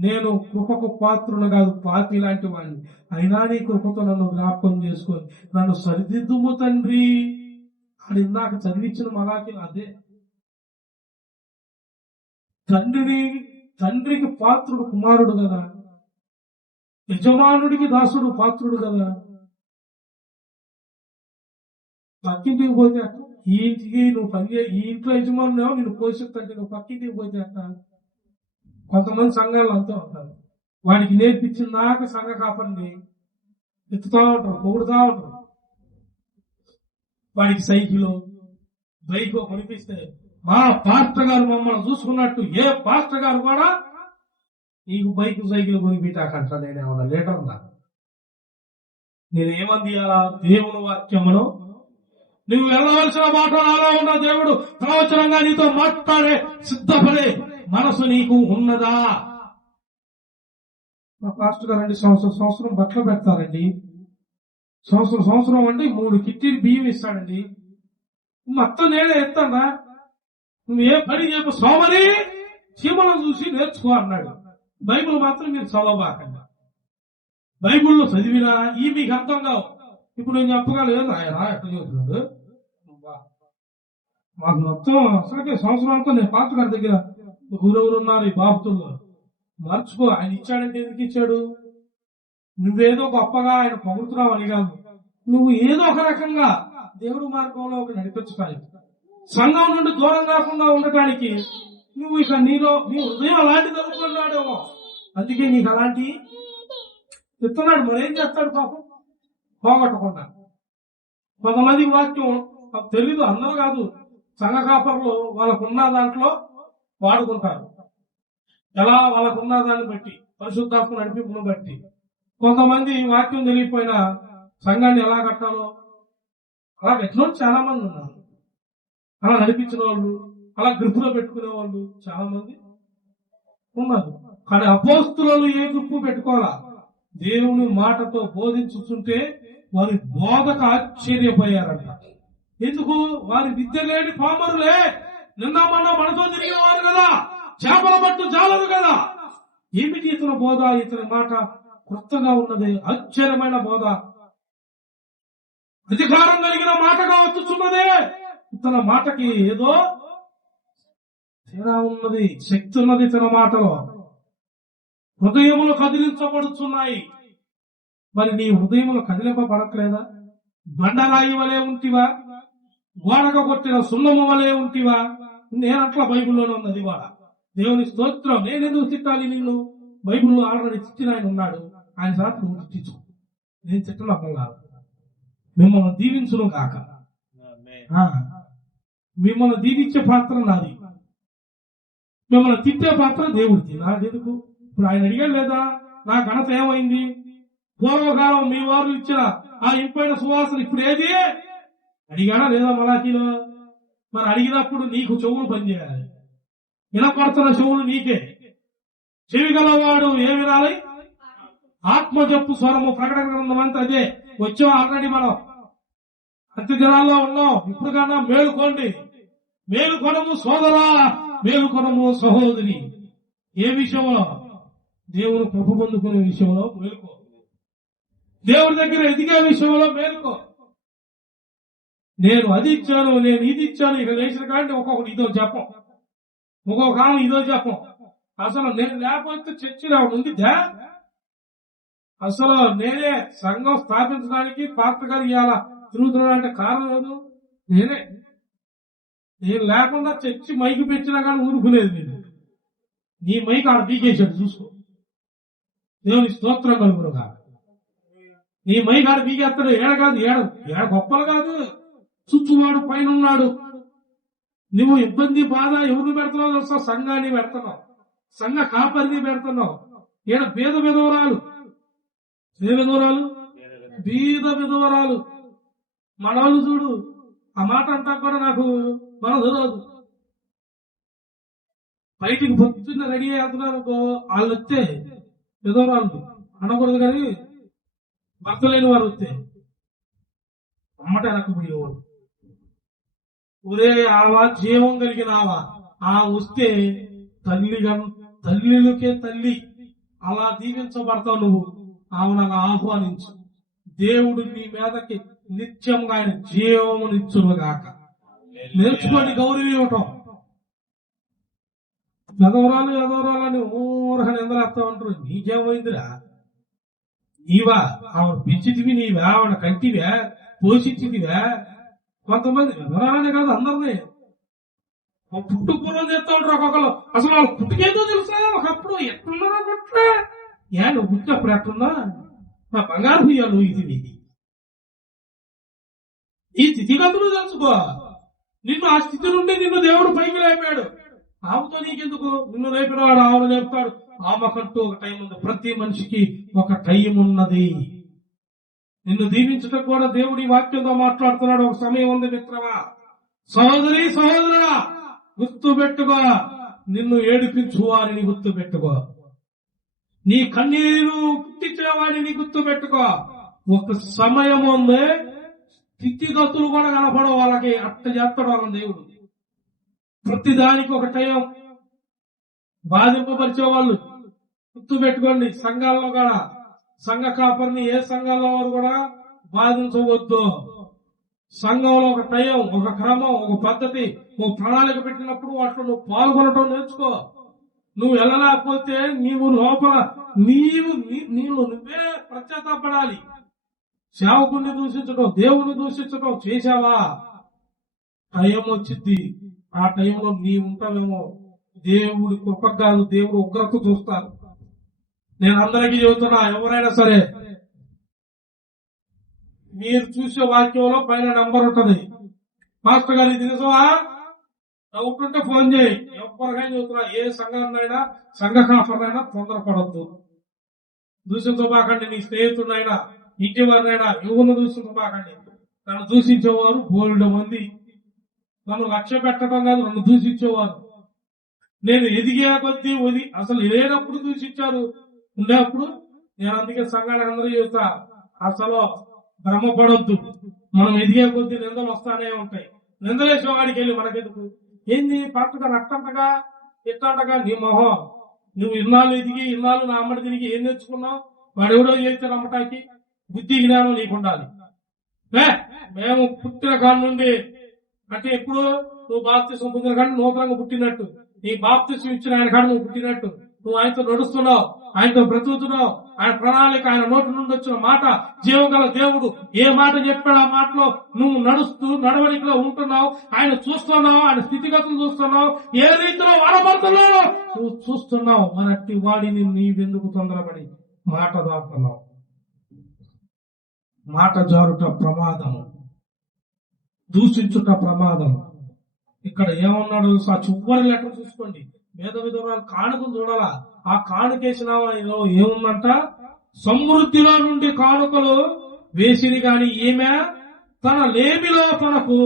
నేను కృపకు పాత్రుడు కాదు, పాతి లాంటి వాడిని. అయినా నీ కృపతో నన్ను జ్ఞాపకం చేసుకొని నన్ను సరిదిద్దుము తండ్రి అని ఇందాక చదివించిన మలాకి అదే. తండ్రికి పాత్రుడు కుమారుడు కదా, యజమానుడికి దాసుడు పాత్రుడు కదా. పక్కింటికి పోతే ఈ ఇంటికి నువ్వు ఈ ఇంట్లో యజమానుడు నిన్ను పోషిస్తుంటే నువ్వు పక్కింటికి పోతే అట్ట. కొంతమంది సంఘాలు అంతా ఉంటారు, వాడికి నేర్పించినాక సంఘ కాపరిని ఎత్తుతా ఉంటారు, పొగుడుతా ఉంటారు. వాడికి సైకిల్ బైక్ కొనిపిస్తే మా పాస్టర్ గారు మమ్మల్ని చూసుకున్నట్టు ఏ పాస్టర్ గారు కూడా నీకు బైక్ సైకిల్ కొనిపించాకంట. నేనేమన్నా లీటర్లా? నేనేమంది దేవుని వాక్యమును నువ్వు వెళ్ళవలసిన మాట నాలో ఉన్న దేవుడు ప్రవచనంగా నీతో మాట్లాడే సిద్ధపడే మనసు నీకు ఉన్నదా? మా పాస్టర్ గారండి సంవత్సరం బట్టలు పెడతారండి. సంవత్సరం అండి 3 కిట్టీలు బియ్యం ఇస్తాడండి. మొత్తం నేనే ఎత్తానా? నువ్వు ఏ పని చెప్పు, సోమరి చీమలను చూసి నేర్చుకో అన్నాడు. బైబిల్ మాత్రం మీరు చదవబాకండి. బైబిల్లో చదివినా ఈ మీకు అర్థం కావు. ఇప్పుడు నేను చెప్పగలను, ఆయన ఎట్లా చదువుతున్నాడు మాకు మొత్తం అసలుకే సంవత్సరం అంతా నేను పాస్టర్ గారి దగ్గర ఊరెవరు ఉన్నారు ఈ బాబుతుల్లో మర్చిపో. ఆయన ఇచ్చాడంటే ఎందుకు ఇచ్చాడు? నువ్వేదో గొప్పగా ఆయన పొగుడుతున్నావు అని కాదు, నువ్వు ఏదో ఒక రకంగా దేవుడి మార్గంలో ఒక నడిపించడానికి, సంఘం నుండి దూరం కాకుండా ఉండటానికి నువ్వు ఇక నీలో నీ హృదయం అలాంటి జరుగుతున్నాడేమో, అందుకే నీకు అలాంటి చెప్తున్నాడు. మరేం చేస్తాడు పాపం? పోగొట్టకుండా. కొంతమంది వాక్యం తెలీదు, అందరూ కాదు, సంఘ కాపర్లు వాళ్ళకున్న దాంట్లో వాడుకుంటారు. ఎలా వాళ్ళకున్న దాన్ని బట్టి, పరిశుద్ధాత్మ నడిపింపును బట్టి. కొంతమంది వాక్యం తెలియకపోయినా సంఘాన్ని ఎలా కట్టాలో అలా కట్టిన వాళ్ళు చాలా మంది ఉన్నారు. అలా నడిపించిన వాళ్ళు, అలా గ్రిప్పులో పెట్టుకునే వాళ్ళు చాలా మంది ఉన్నారు. కానీ అపోస్తులు ఏ గ్రిప్పు పెట్టుకోవాలా? దేవుని మాటతో బోధించుతుంటే వారి బోధకు ఆశ్చర్యపోయారంట. ఎందుకు? వారి విద్య లేని పామరులే. నిన్న మొన్న మనతో తిరిగిన వారు కదా, చేపల పట్టు జాలరు కదా, ఏమిటి ఇతని బోధ, ఇతని మాట కొత్తగా ఉన్నది, ఆశ్చర్యమైన బోధ, అధికారం కలిగిన మాటగా వచ్చుచున్నదే. తన మాటకి ఏదో తేడా ఉన్నది, శక్తి ఉన్నది తన మాటలో. హృదయములు కదిలించబడుచున్నాయి. మరి నీ హృదయములు కదిలింపబడట్లేదా? బండరాయి వలె ఉంటివా? గోడక కొట్టిన సున్నము వలె ఉంటివా? నేను అట్లా బైబిల్లోనే ఉన్నది వాడ. దేవుని స్తోత్రం. నేనెందుకు తిట్టాలి నిన్ను? బైబిల్లో ఆల్రెడీ తిట్టిన ఆయన ఉన్నాడు. ఆయన సార్ నువ్వు తిట్టించు. నేను తిట్టనక్కల్లా. మిమ్మల్ని దీవించును కాక. మిమ్మల్ని దీవించే పాత్ర నాది, మిమ్మల్ని తిట్టే పాత్ర దేవుడిది. నాదెందుకు? ఇప్పుడు ఆయన అడిగాడు లేదా, నా ఘనత ఏమైంది? పూర్వకాలం మీ వారు ఇచ్చిన ఆ ఇంపైన సువాసన ఇప్పుడు ఏది అడిగాడా లేదా మలాఖీలో? మరి అడిగినప్పుడు నీకు చెవులు పనిచేయాలి. వినపడుతున్న చెవులు నీకే. చెవి గలవాడు ఏ వినాలి? ఆత్మ చెప్పు స్వరము. ప్రకటన గ్రంథం అంతా అదే. వచ్చాం ఆల్రెడీ మనం అంత్య దినాల్లో ఉన్నాం. ఇప్పుడు కన్నా మేలుకోండి, మేలుకొనము సోదరా, మేలుకొనము సహోదరి. ఏ విషయంలో? దేవుని కృప పొందుకునే విషయంలో మేలుకో. దేవుడి దగ్గర ఎదిగే విషయంలో మేలుకో. నేను అది ఇచ్చాను, నేను ఇది ఇచ్చాను, ఇక లేచిన కానీ ఒక్కొక్కటి ఇదో చెప్పం, ఒక్కొక్క ఆమె ఇదో చెప్పం. అసలు నేను లేకపోతే చర్చి ఉందిద్దా? అసలు నేనే సంఘం స్థాపించడానికి పాత్ర గారు ఇవాళ తిరుగుతున్నాడంటే కారణం లేదు నేనే. నేను లేకుండా చర్చి మైకి పెట్టినా కానీ ఊరుకునేది నేను. నీ మైకి ఆడ బీకేశాడు చూసుకో. దేవుని స్తోత్రం కలుగునుగా. నీ మైకి ఆడ బీకేస్తాడు. ఏడ కాదు, ఏడ గొప్పలు కాదు. చుచ్చువాడు పైన ఉన్నాడు. నువ్వు ఇబ్బంది బాధ ఎవరిని పెడుతున్నావు తెలుసా? సంఘాన్ని పెడుతున్నావు, సంఘ కాపరిని పెడుతున్నావు. ఈడ బీద విధవరాలు, ఏ విధవరాలు? బీద విధవరాలు. మనవాళ్ళు చూడు, ఆ మాట అంటా కూడా నాకు మనదు రాదు. బయటికి పొద్దున్న రెడీ అవుతున్నారు వాళ్ళు వస్తే విధవరాలు అనకూడదు, కానీ భర్త లేని వారు వస్తే అమ్మట వెనకపోయేవాడు. ఒరే ఆవా, జీవం కలిగిన ఆవా, ఆ వస్తే తల్లిలకే తల్లి అలా దీవించబడతావు నువ్వు. ఆమెను అలా ఆహ్వానించు. దేవుడు నీ మీదకి నిత్యంగా ఆయన జీవమునిచ్చునుగాక. నేర్చుకోండి గౌరవం ఇవ్వటం. ఎదవరాలు అని ఊరగా నిందలేస్తా ఉంటారు. నీకేమైందిరా? నీవా? ఆవిడ పెంచితివి నీవా? ఆవిడ కంటివా? పోషించితివా? కొంతమంది ఎదవరాలనే కాదు, అందరినీ పుట్టు పూర్వం చేస్తా ఉంటారు ఒక్కొక్కరు. అసలు వాళ్ళ పుట్టుకేదో తెలుసా? ఒకప్పుడు ఎట్టున్నా కొట్లా నువ్వు పుట్టినప్పుడు ఎట్టున్నా నా బంగారు బియ్యాలు ఇది నీది. ఈ స్థితిగతులు తెలుసుకో. నిన్ను ఆ స్థితి నుండి నిన్ను దేవుడు పైకి లేపాడు. ఆమెతో నీకెందుకు? నిన్ను లేపిన వాడు ఆమెను లేపుతాడు. ఆమెకంటూ ఒక టైం ఉంది. ప్రతి మనిషికి ఒక టైం ఉన్నది. నిన్ను దీవించడం కూడా దేవుడి వాక్యంతో మాట్లాడుతున్నాడు. ఒక సమయం ఉంది మిత్రమా, సహోదరి, సహోదరుడా, గుర్తు పెట్టుకో. నిన్ను ఏడిపించు వారిని గుర్తు పెట్టుకో. నీ కన్నీరు పుట్టించిన వాడిని గుర్తు పెట్టుకో. ఒక సమయం ఉంది, స్థితిగతులు కూడా కనపడవు వాళ్ళకి. అట్ట చేస్తాడు వాళ్ళని దేవుడు. ప్రతి దానికి ఒక టైం. బాధింపబరిచే వాళ్ళు గుర్తు పెట్టుకోండి. సంఘాల్లో కూడా సంఘ కాపరిని ఏ సంఘాల్లో వారు కూడా బాధించవద్దు. సంఘంలో ఒక టైం, ఒక క్రమం, ఒక పద్ధతి, ఒక ప్రణాళిక పెట్టినప్పుడు వాటిలో నువ్వు పాల్గొనడం నేర్చుకో. నువ్వు వెళ్ళలేకపోతే నీవు లోపల నువ్వే ప్రత్యేకపడాలి. సేవకుని దూషించడం, దేవుని దూషించడం చేశావా? టైం వచ్చింది. ఆ టైంలో నీ ఉంటావేమో. దేవుడి కృప కాదు, దేవుడు ఉగ్రత చూస్తారు. నేను అందరికీ చెబుతున్నా, ఎవరైనా సరే మీరు చూసే వాక్యంలో పైన నంబర్ ఉంటది. మాస్టర్ గారు ఇది నిజమా? డౌట్ ఉంటే ఫోన్ చేయి. ఎవరికైనా చెబుతున్నా, ఏ సంఘాన్నైనా సంఘ కాపరినైనా తొందరపడద్దు. దూషించబాకండి. నీ స్నేహితుడినైనా ఇంటి వారినైనా ఎవరిని దూషించబాకండి. నన్ను దూషించేవారు బోల్డ్ మంది. నన్ను లక్ష్య పెట్టడం కాదు, నన్ను దూషించేవారు. నేను ఎదిగే కొద్దీ అసలు లేనప్పుడు దూషించారు, ఉండేప్పుడు. నేను అందుకే సంఘానికి అందరూ చెబుతా, అసలు భ్రమపడొద్దు. మనం ఎదిగే కొద్దీ నిందలు వస్తానే ఉంటాయి. నిందలేసే వాడికి వెళ్ళి మనకెందుకు? ఏంది పాటగా రక్తంటగా ఇట్టంటగా నీ మొహం నువ్వు ఇన్నాళ్ళు ఎదిగి ఇన్నాళ్ళు నా అమ్మడి తిరిగి ఏం నేర్చుకున్నావు? వాడు ఎవడో చేస్తే నమ్మటానికి బుద్ధి జ్ఞానం నీకు ఉండాలి. మేము పుట్టిన కాడి నుండి అంటే ఎప్పుడు నువ్వు బాప్తిసం పొందిన కాడి నూతనంగా పుట్టినట్టు, నీ బాప్తిసం ఇచ్చిన ఆయన కాడ నువ్వు పుట్టినట్టు, నువ్వు ఆయనతో నడుస్తున్నావు, ఆయనతో బ్రతుకుతున్నావు. ఆయన ప్రణాళిక, ఆయన నోటి నుండి వచ్చిన మాట, జీవగల దేవుడు ఏ మాట చెప్పాడు ఆ మాటలో నువ్వు నడుస్తూ నడవడికలో ఉంటున్నావు. ఆయన చూస్తున్నావు, ఆయన స్థితిగతులు చూస్తున్నావు, ఏ రీతిలో వాడబడుతున్నావు నువ్వు చూస్తున్నావు. మనట్టి వాడిని నీవెందుకు తొందరపడి మాట దాపుతున్నావు? మాట జారుట ప్రమాదము, దూషించుట ప్రమాదం. ఇక్కడ ఏమన్నాడు? ఆ చివరి లెటర్ చూసుకోండి. వేద విధురాలు కానుకను చూడాలా, ఆ కానుకేసిన ఏముందంట? సమృద్ధిలో నుండి కానుకలు వేసిని గాని ఈమె తన లేమిలో తనకు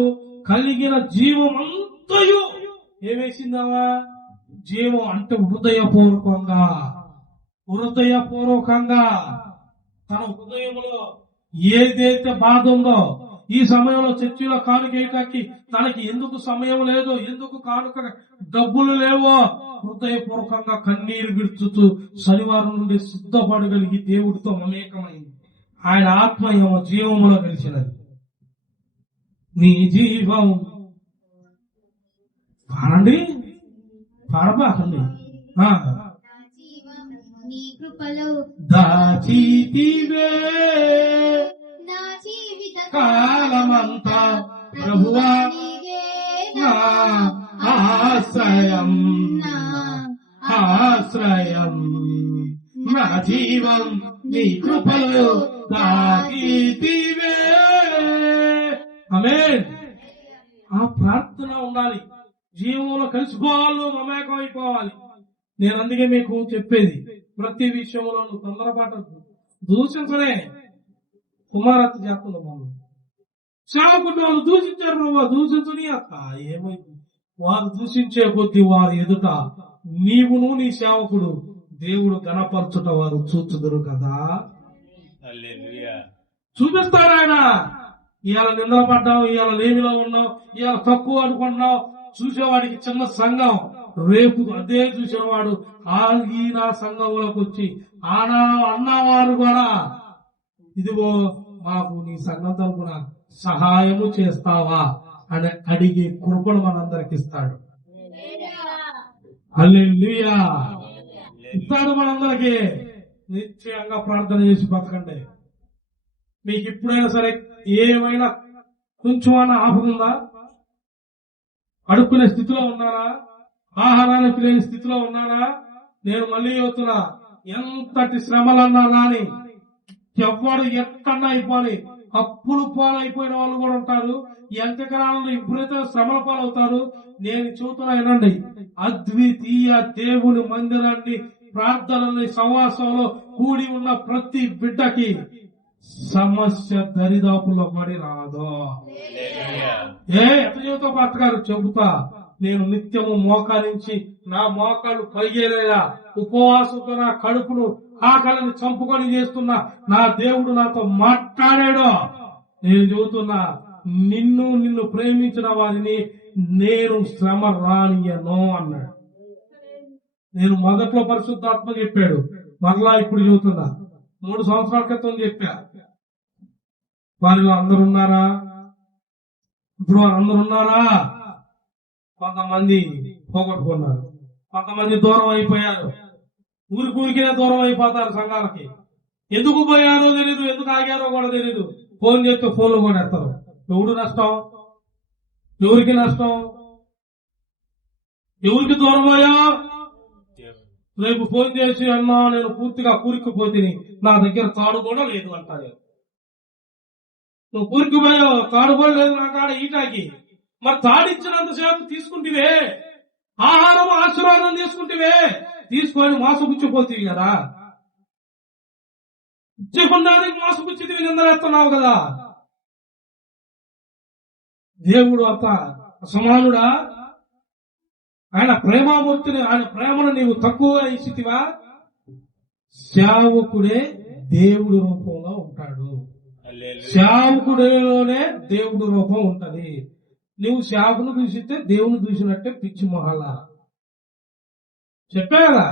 కలిగిన జీవమంతయు ఏమేసిందావా? జీవం అంటే హృదయపూర్వకంగా తన హృదయంలో ఏదైతే బాధ ఉందో, ఈ సమయంలో చర్చిలో కానుకేయటానికి తనకి ఎందుకు సమయం లేదో, ఎందుకు కానుక డబ్బులు లేవో, హృదయపూర్వకంగా కన్నీరు విడుచుతూ శనివారం నుండి సిద్ధపడగలిగి దేవుడితో మమేకమైంది. ఆయన ఆత్మ జీవములో కలిసినది. నీ జీవం పాడండి, పాడబాకండి. నీ కృపలో దాచితివే నా జీవిత కాలమంతా ప్రభువా నా ఆశ్రయం, నా జీవం నీ కృపలో దాచితివే. ఆమేన్. ఆ ప్రార్థన ఉండాలి. జీవంలో కలిసిపోవాలి, మమేకం అయిపోవాలి. నేను అందుకే మీకు చెప్పేది, ప్రతి విషయంలో నువ్వు తొందరపాటు దూషించలే. కుమారత్వ చేస్తున్న వాళ్ళు సేవకుడు వాళ్ళు దూషించారు ప్రభావ, దూషించని అక్క ఏమైంది? వారు దూషించే కొద్దీ వారు ఎదుట నీవును నీ సేవకుడు దేవుడు గణపరచుట వారు చూచుదురు కదా. చూపిస్తాడు ఆయన. ఇవాళ నిందలపడ్డావు, ఇవాళ లేమిలో ఉన్నావు, ఇవాళ తక్కువ అనుకుంటున్నావు. చూసేవాడికి చిన్న సంఘం, రేపు అదే చూసేవాడు ఈయన సంఘంలోకి వచ్చి అన్నవారు కూడా ఇదిగో మాకు నీ సంఘం తరపున సహాయము చేస్తావా అని అడిగే కృపను మనందరికి ఇస్తాడు. హల్లెలూయా. ఇస్తాడు మనందరికి. నిశ్చయంగా ప్రార్థన చేసి బతకండి. మీకు ఇప్పుడైనా సరే ఏమైనా కొంచెమైనా ఆపద ఉందా? అడుక్కునే స్థితిలో ఉన్నారా? ఆహారానికి లేని స్థితిలో ఉన్నారా? నేను మళ్ళీ చెబుతున్నా, ఎంతటి శ్రమలన్నా రాని, ఎవ్వడు ఎక్కడన్నా అయిపోయి అప్పులు పాలైపోయిన వాళ్ళు కూడా ఉంటారు. ఎంతకాలంలో ఇప్పుడైతే శ్రమల పాలవుతారు. నేను చెబుతున్నా వినండి, అద్వితీయ దేవుని మందిరాన్ని, ప్రార్థనని, సమాసంలో కూడి ఉన్న ప్రతి బిడ్డకి సమస్య దరిదాపుల్లో పడి రాదు. ఎట్లా చెబుతా భర్తగారు? చెబుతా. నేను నిత్యము మోకారించి నా మోకాళ్ళు పైగేలేదా ఉపవాసంతో నా కడుపును ఆకలిని చంపుకొని చేస్తున్నా నా దేవుడు నాతో మాట్లాడాడు. నేను చెబుతున్నా, నిన్ను ప్రేమించిన వారిని నేను శ్రమ రానియను అన్నాడు. నేను మొదట్లో పరిశుద్ధాత్మ చెప్పాడు, మరలా ఇప్పుడు చెబుతున్నా. 3 సంవత్సరాల క్రితం చెప్పా. వారిలో అందరున్నారా? ఇప్పుడు అందరున్నారా? కొంతమంది పోగొట్టుకున్నారు, కొంతమంది దూరం అయిపోయారు. ఊరికే దూరం అయిపోతారు సంఘాలకి. ఎందుకు పోయారో తెలీదు, ఎందుకు ఆగారో కూడా తెలీదు. ఫోన్ చేస్తే ఫోన్లు కూడా ఎత్తారు. ఎవడు నష్టం? ఎవరికి నష్టం? ఎవరికి దూరం అయ్యా? రేపు ఫోన్ చేసి అన్నా నేను పూర్తిగా కూరుకుపోతిని, నా దగ్గర తాడు కూడా లేదు అంటారు. నువ్వు కూరుకుపోయావు, తాడు కూడా లేదు నా కాడ ఈటాకి. మరి తాడిచ్చినంతసేపు తీసుకుంటివే, ఆహారం ఆశీర్వాదం తీసుకుంటివే, తీసుకొని మోసపుచ్చిపోతీవి కదా. ఇచ్చుకున్నానికి మోసపుచ్చితివి, నిందలేస్తున్నావు కదా. దేవుడు అంత అసమానుడా? ఆయన ప్రేమామూర్తిని, ఆయన ప్రేమను నీవు తక్కువగా ఇచ్చితివా? సేవకుడే దేవుడి రూపంలో ఉంటాడు. సేవకుడిలోనే దేవుడి రూపం ఉంటది. నువ్వు సేవకును చూసిస్తే దేవుని చూసినట్టే పిచ్చి మొహాల చెప్పా కదా.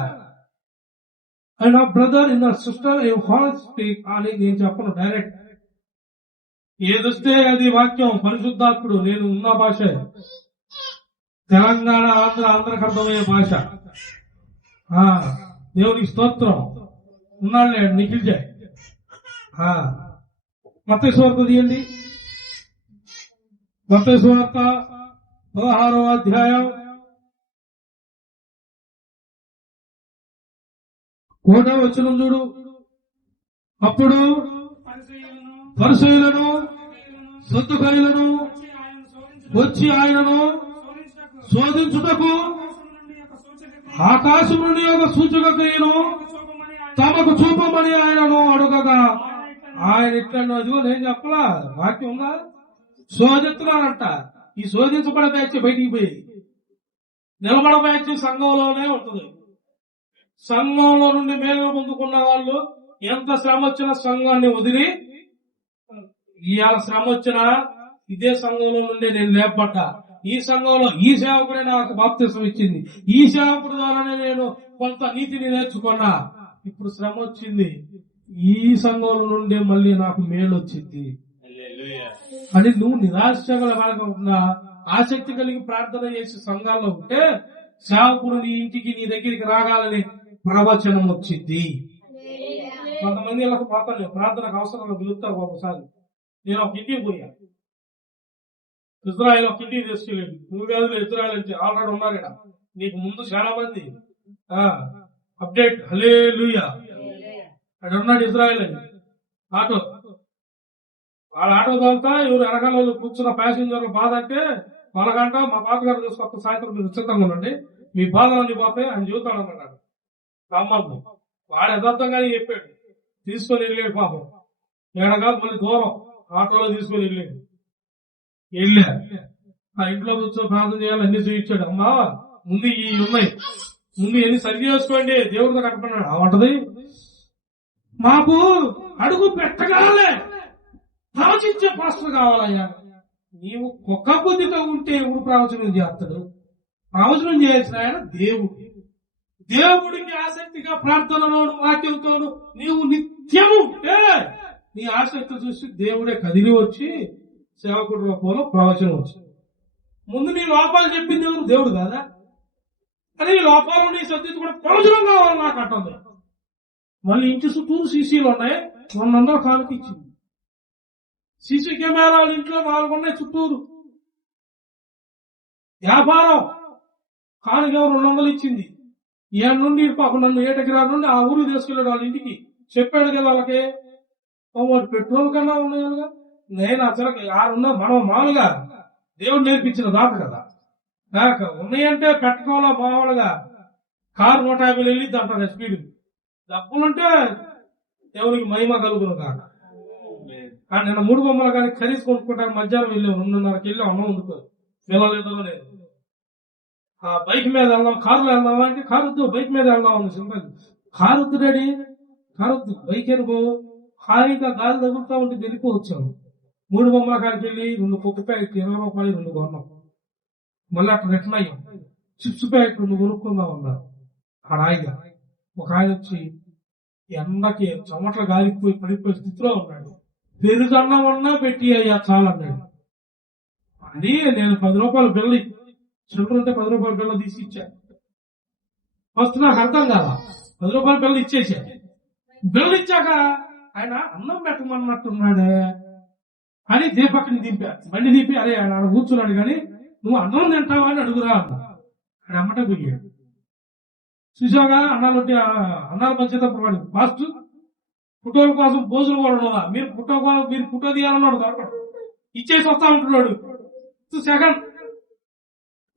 అండ్ నా బ్రదర్ ఇన్ సిస్టర్ స్పీక్ అని నేను చెప్పను డైరెక్ట్. ఏదొస్తే అది వాక్యం పరిశుద్ధాత్ముడు. నేను ఉన్న భాష తెలంగాణ ఆంధ్రకు అర్థమయ్యే భాష. దేవునికి స్తోత్రం. ఉన్నాళ్ళే నిఖిల్ జయ్. మత్తయి సువార్త తీయండి. మత్తయి సువార్త 16వ అధ్యాయం 1వ వచనం చూడు. అప్పుడు పరిసయ్యులను సద్దుకయ్యులను వచ్చి ఆయనను శోధించుటకు ఆకాశం నుండి ఒక సూచక క్రియను తమకు చూపమని ఆయనను అడుగగా ఆయన ఇట్లా అదిగో నేను చెప్పలా, వాక్యం ఉందా? శోధిస్తున్నారంట. ఈ శోధించబడ బ్యాచ్ బయటికి పోయి నిలబడ బ్యాచ్ సంఘంలోనే ఉంటుంది. సంఘంలో నుండి మేలు పొందుకున్న వాళ్ళు ఎంత శ్రమ వచ్చినా సంఘాన్ని వదిలి, ఇవాళ శ్రమ వచ్చినా ఇదే సంఘంలో నుండి నేను లేపడ్డా, ఈ సంఘంలో ఈ సేవకుడే నాకు బాప్తిసం ఇచ్చింది, ఈ సేవకుడి ద్వారానే నేను కొంత నీతిని నేర్చుకున్నా, ఇప్పుడు శ్రమ వచ్చింది, ఈ సంఘంలో నుండే మళ్ళీ నాకు మేలు వచ్చింది అని నువ్వు నిరాశగా ఆసక్తి కలిగి ప్రార్థన చేసి సంఘాల్లో ఉంటే సేవకుడు నీ ఇంటికి నీ దగ్గరికి రాగాలని ప్రవచనం వచ్చింది. కొంతమంది ఇలా పోతాను ప్రార్థనకు అవసరంగా పిలుస్తారు. ఒకసారి నేను ఒక ఇంటికి పోయా, ఇజ్రాయల్ ఒక ఇంటికి తీసుకెళ్ళండి. నువ్వు కాదు ఇజ్రాయల్ అంటే ఆల్రెడీ ఉన్నారు ఇక్కడ నీకు ముందు చాలా మంది. అప్డేట్ హల్లెలూయా అక్కడ ఉన్నాడు ఇజ్రాయల్ అని. ఆటో వాళ్ళ ఆటో తోలుతా ఎవరు వెనకాల కూర్చున్న ప్యాసింజర్లు బాధ అంటే వాళ్ళకంట మా పాతగారు తీసుకొత్త సాయంత్రం మీరు ఉచితంగా ఉండండి, మీ బాధలన్నీ పోతాయి అని చెబుతాడు అన్నాడు. రమ్మను వాడు యథార్థంగానే చెప్పాడు. తీసుకొని వెళ్ళాడు పాపం. ఏడగా మళ్ళీ దూరం ఆటోలో తీసుకొని వెళ్ళాడు. వెళ్ళా ఆ ఇంట్లో కూర్చొని ప్రార్థన చేయాలి, అన్ని చూపించాడు. అమ్మా ముందు ఈ ఉన్నాయి, ముందు ఎన్ని సరి చేసుకోండి దేవుడితో కట్టమన్నాడు. అవంటది మాకు అడుగు పెట్టగానే ప్రవచించే పాస్టర్ కావాలయ్యా. నీవు ఒక్క బుద్ధితో ఉంటే ఎవడు ప్రవచనం చేస్తాడు? ప్రవచనం చేసిన ఆయన దేవుడు. దేవుడికి ఆసక్తిగా ప్రార్థనలోను వాక్యంతోను నీవు నిత్యము నీ ఆసక్తి చూసి దేవుడే కదిలి వచ్చి సేవకుడి రూపంలో ప్రవచనం వచ్చింది. ముందు నీ లోపాలు చెప్పింది ఎవరు? దేవుడు కాదా? అని ఈ లోపాలు నీ సత్యత కూడా ప్రవచనం కావాలి నాకు అంటుంది. మళ్ళీ ఇంటి చుట్టూ సీసీలు ఉన్నాయి, 200 కాలుకి ఇచ్చింది. సీసీ కెమెరాలు ఇంట్లో 4 ఉన్నాయి చుట్టూరు. వ్యాపారం కాలుకి 200 ఇచ్చింది. ఈయన నుండి పాప నన్ను ఏటగిరా నుండి ఆ ఊరు తీసుకెళ్ళాడు వాళ్ళ ఇంటికి. చెప్పాడు కదా వాళ్ళకి, వాడు పెట్రోల్ కన్నా ఉన్నాయి కదా. నేను అసలు 6 ఉన్నా మనం మామూలుగా దేవుడు నేర్పించిన దాత కదా. ఉన్నాయంటే పెట్రోల్ మామూలుగా కారు 150 వెళ్ళిద్ది అంటారు స్పీడ్. డబ్బులుంటే దేవునికి మహిమ కలుగును కాక. నిన్న 3 బొమ్మలు కానీ ఖరీదు కొనుక్కుంటాను మధ్యాహ్నం వెళ్ళాం, 2:30కి వెళ్ళి అన్నం వండుకోరు పిల్లలేదో లేదు. బైక్ మీద వెళ్దాం, కారులో వెళ్దామా అంటే కారు వద్దు, బైక్ మీద వెళ్దాం ఉంది. సింపుల్ కారు వద్దు డాడీ, కారు వద్దు, బైక్ అనుకో హాయిగా గాలి తగులుతా ఉంటే వెళ్ళిపోవచ్చాము. 3 బొమ్మల కాడికి వెళ్ళి 2 కుక్క ప్యాకెట్ 20 రూపాయలు 2 కొన్నాం. మళ్ళీ అట్లా రిటర్న్ అయ్యాం. చిప్స్ ప్యాకెట్ 2 కొనుక్కుందాం అన్నారు. హాయిగా ఒక ఆయన వచ్చి ఎండకి చెమటలు గాలిపోయి పడిపోయే స్థితిలో ఉన్నాడు. పెరుగన్నం అన్నా పెట్టి అయ్యా చాలన్నాడు. అని నేను 10 రూపాయల బిల్లు చిల్లర ఉంటే 10 రూపాయల బిల్లు తీసి ఇచ్చాను. ఫస్ట్ నాకు అర్థం కాదా, 10 రూపాయల బిల్లు ఇచ్చేసా. బిల్లు ఇచ్చాక ఆయన అన్నం పెట్టమన్నట్టున్నాడే అని దీపక్ని దింపా. బండి దింపి అరే ఆయన కూర్చున్నాడు కానీ నువ్వు అన్నం తింటావా అని అడుగురా అన్న. ఆయన అమ్మటే పోయాడు. చూసాగా అన్నాలు పంచేటప్పుడు వాడు ఫాస్ట్ ఫోటోల కోసం భోజనం కూడా ఉండదా, మీరు ఫోటో తీయాలన్నాడు దొరకడు, ఇచ్చేసి వస్తా ఉంటున్నాడు. సెకండ్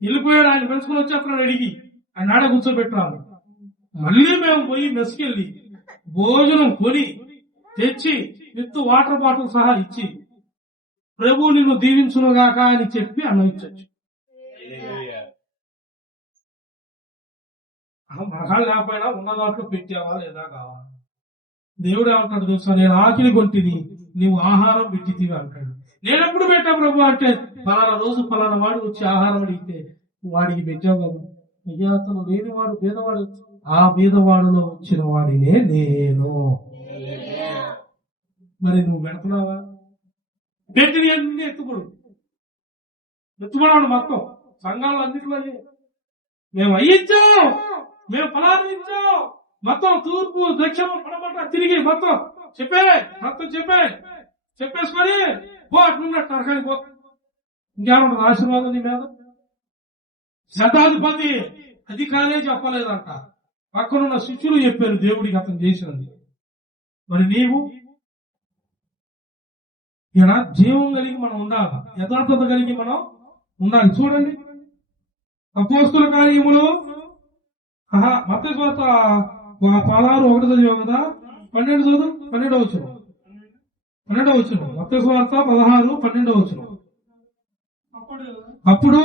వెళ్ళిపోయాడు. ఆయన పెంచుకుని వచ్చేస్తున్నాడు అడిగి, ఆయన ఆడ కూర్చోబెట్టాను. మళ్ళీ మేము పోయి మెస్కెళ్ళి భోజనం కొని తెచ్చి విత్ వాటర్ బాటిల్ సహా ఇచ్చి ప్రభు నిన్ను దీవించునుగాక అని చెప్పి అన్నం ఇచ్చొచ్చు. మగాళ్ళు లేకపోయినా ఉన్న దాంట్లో పెట్టావా లేదా కావా? దేవుడు ఏమంటాడు తెలుసా, నేను ఆకలి కొంటిని నీవు ఆహారం పెట్టితివి అంటాడు. నేను ఎప్పుడు పెట్టా ప్రభు అంటే పలానా రోజు పలానా వాడు వచ్చి ఆహారం అడిగితే వాడికి పెట్టావు కదా. అయ్యా అతను లేనివాడు పేదవాడు ఆ బీదవాడులో వచ్చిన వాడినే నేను. మరి నువ్వు పెడుతున్నావా? పెట్టిన అన్ని ఎత్తుకోవడం మొత్తం సంఘాలు అన్నింటిలో మేము అయ్యించాం, మేము ఫలాన్ని ఇచ్చాం, మొత్తం తూర్పు దక్షిణ పడమట తిరిగి మొత్తం చెప్పేసుకొని పో అట్లుండే టరకాని పో. ఇంకేమంటారు ఆశీర్వాదం నీ మీద? శతాధిపతి అధికారే చెప్పలేదంట, పక్కనున్న శిష్యులు చెప్పారు దేవుడికి అతను చేసినది. మరి నీవు ఇలా జీవం కలిగి మనం ఉండాలి, యథార్థత కలిగి మనం ఉండాలి. చూడండి అపోస్తుల కార్యములు మత్తయి సువార్త 16:1 చదివాం కదా, 12 చదువు, 12వ వచనం. మత్తయి సువార్త 16:12. అప్పుడు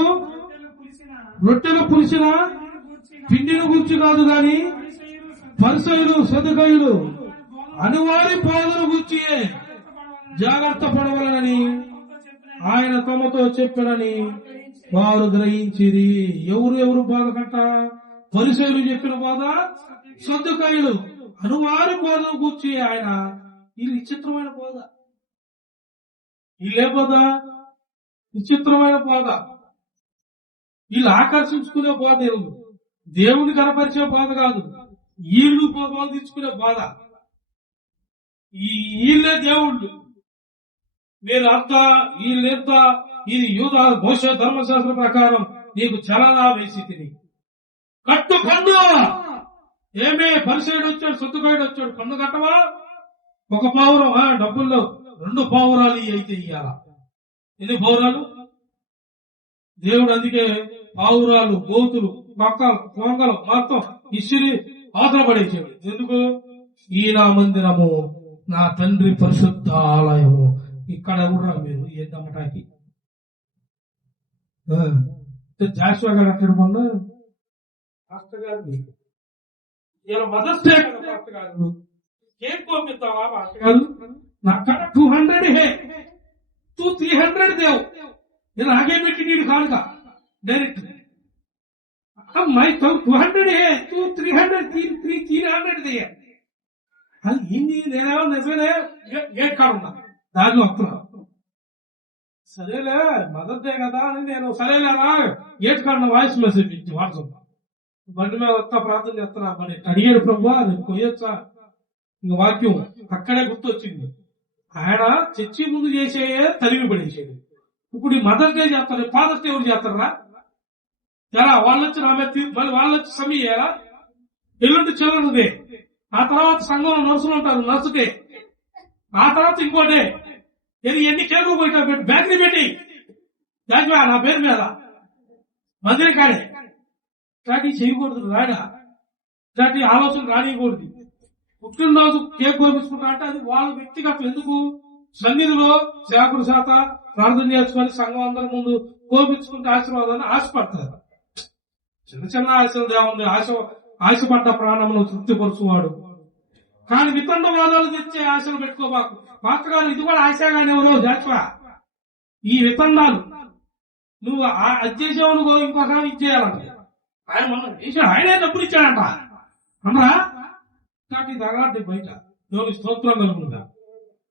రొట్టెలు పులిసిన పిండిని గురించి కాదు గాని పరిసయ్యులు సదుకాయులు అనువారి బోధన గురించి జాగ్రత్త పడవలనని ఆయన తమతో చెప్పినని వారు గ్రహించిరి. ఎవరు బోధ కంట? పరిసయ్యులు చెప్పిన బోధ, సదుకాయులు అనువారి బోధన గురించి ఆయన. ఇది విచిత్రమైన బోధ. వీళ్ళే బోధ? విచిత్రమైన బోధ. వీళ్ళు ఆకర్షించుకునే బోధ, దేవుని కనపరిచే బోధ కాదు, వీళ్ళు బోధించుకునే బోధ. వీళ్ళే దేవుళ్ళు, వీళ్ళంతా వీళ్ళెంతా. ఇది యూదా మోషే ధర్మశాస్త్రం ప్రకారం నీకు చలనా వేసి తిని కట్టు పన్ను. ఏమే పరిసయుడు వచ్చాడు, సొత్తుకాయుడు వచ్చాడు, పన్ను కట్టవా? 1 పావురం డబ్బుల్లో 2 పావురాలు అయితే ఇయ్యాల. ఎన్ని పావురాలు? దేవుడు అందుకే పావురాలు, గోతులు, కొంగలు మొత్తం ఇసిరి అవతల పడేసాడు. ఎందుకు? ఈ నా మందిరము నా తండ్రి పరిశుద్ధ ఆలయము. ఇక్కడ కూడా మీరు ఏదమ్మటాకి జాషువా గారు అట్టడు మొన్న మాస్టర్ గారు ఇలా మదర్స్ డే కదా మాస్టర్ గారు కేక్ పంపిస్తావా మాస్టర్ గారు? నాకు 200 హే, 300 దేవు. ఇలా ఆగే పెట్టి నీడు కాదుగా డైరెక్ట్. మై 200 హే, 300 దియ. అది ఏంది? నేనేమో నిజమే గేట్ కాడు ఉన్నా, దారిలో వస్తున్నా. సరేలే మదర్స్ డే కదా అని నేను సరేలేరా గేట్ కాడిన వాయిస్ మెసేజ్ ఇచ్చి వాట్సాప్ బండి మీద వస్తా ప్రార్థన చేస్తున్నా. మరి అడిగాడు ప్రభు అది కొయ్యొచ్చా? ఇంక వాక్యం అక్కడే గుర్తొచ్చింది. ఆయన చర్చి ముందు చేసే తరిమి పడేసాడు. ఇప్పుడు ఈ మదర్స్ డే చేస్తారు, ఫాదర్స్ డే ఎవరు చేస్తారా? ఎలా వాళ్ళు వచ్చి నా మీద మళ్ళీ వాళ్ళు వచ్చి సమీయారా? ఎల్లుండి చిల్డ్రన్స్ డే, ఆ తర్వాత సంఘంలో నర్సులు ఉంటారు, నర్సు డే, ఆ తర్వాత ఇంకోటే. ఎన్ని కేకులు పోయినా పెట్టి బ్యాటరీ పెట్టి నా పేరు మీద మందిరం కాడే ఇట్లాంటివి చేయకూడదు. రాడా ఇట్లాంటి ఆలోచన రానియకూడదు. పుట్టినరోజు కేక్ కోపించుకుంటా అంటే అది వాళ్ళ వ్యక్తిగతం. ఎందుకు? సన్నిధిలో సేవకుల శాత ప్రార్థన చేసుకొని సంఘం అందరి ముందు కోపించుకుంటే ఆశీర్వాదాన్ని ఆశపడతారు. చిన్న ఆశలు దేవుంది, ఆశపడ్డ ప్రాణంలో తృప్తిపరుచువాడు. కానీ వితండవాదాలు తెచ్చే ఆశలు పెట్టుకోబాకు. మాస్టర్ గారు ఇది కూడా ఆశగానే ఎవరో జాషువా. ఈ వితండాలు నువ్వు అది చేసావు, నువ్వు ఇంకొక ఇచ్చేయాలంట. ఆయన మనం చేసాడు, ఆయనే డబ్బులు ఇచ్చాడంట అనరా? ఇట్లాంటి తగలాంటి బయట దేవుని స్తోత్రం కలుగుతుందా?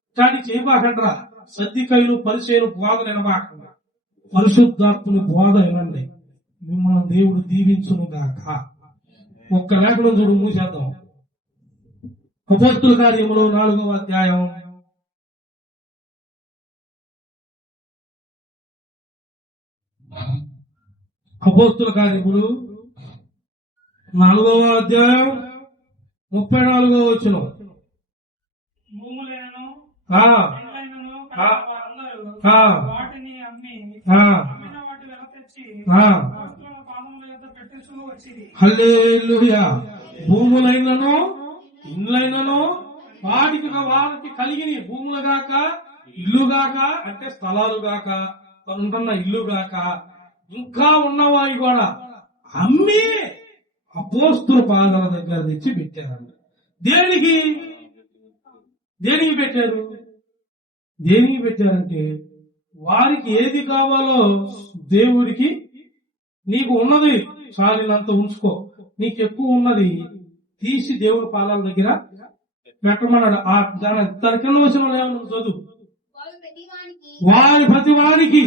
ఇట్లాంటి చేయబాకంటరా. సద్దికైలు పరిచయలు బోధ వినబాకండి, పరిశుద్ధాత్ముని బోధ వినండి. మిమ్మల్ని దేవుడు దీవించును గాక. ఒక్క లేఖనం చూడు, మూసేద్దాం. అపోస్తుల కార్యములు 4వ అధ్యాయం. అపోస్తుల కార్యములు 4వ అధ్యాయం 34వ వచనం. భూములను వాటిని అమ్మి వాటి వెల తెచ్చి పాదముల యొద్ద పెట్టేసుకుని వచ్చింది. హల్లెలూయా. భూములైనను ఇండ్లైనను వాటికి వాళ్ళకి కలిగిన భూములు గాక ఇల్లు గాక, అంటే స్థలాలు గాక, ఉంటున్న ఇల్లు గాక, ఇంకా ఉన్నవాయి కూడా అమ్మి అపోస్తుల పాదాల దగ్గర తెచ్చి పెట్టారంట. దేనికి పెట్టారు? దేనికి పెట్టారంటే వారికి ఏది కావాలో దేవుడికి, నీకు ఉన్నది చాలినంత ఉంచుకో, నీకు ఎక్కువ ఉన్నది తీసి దేవుడి పాదాల దగ్గర పెట్టమన్నాడు. ఆ దాని కింద వచ్చిన ఏమన్నా చదువు. వారు ప్రతి వానికి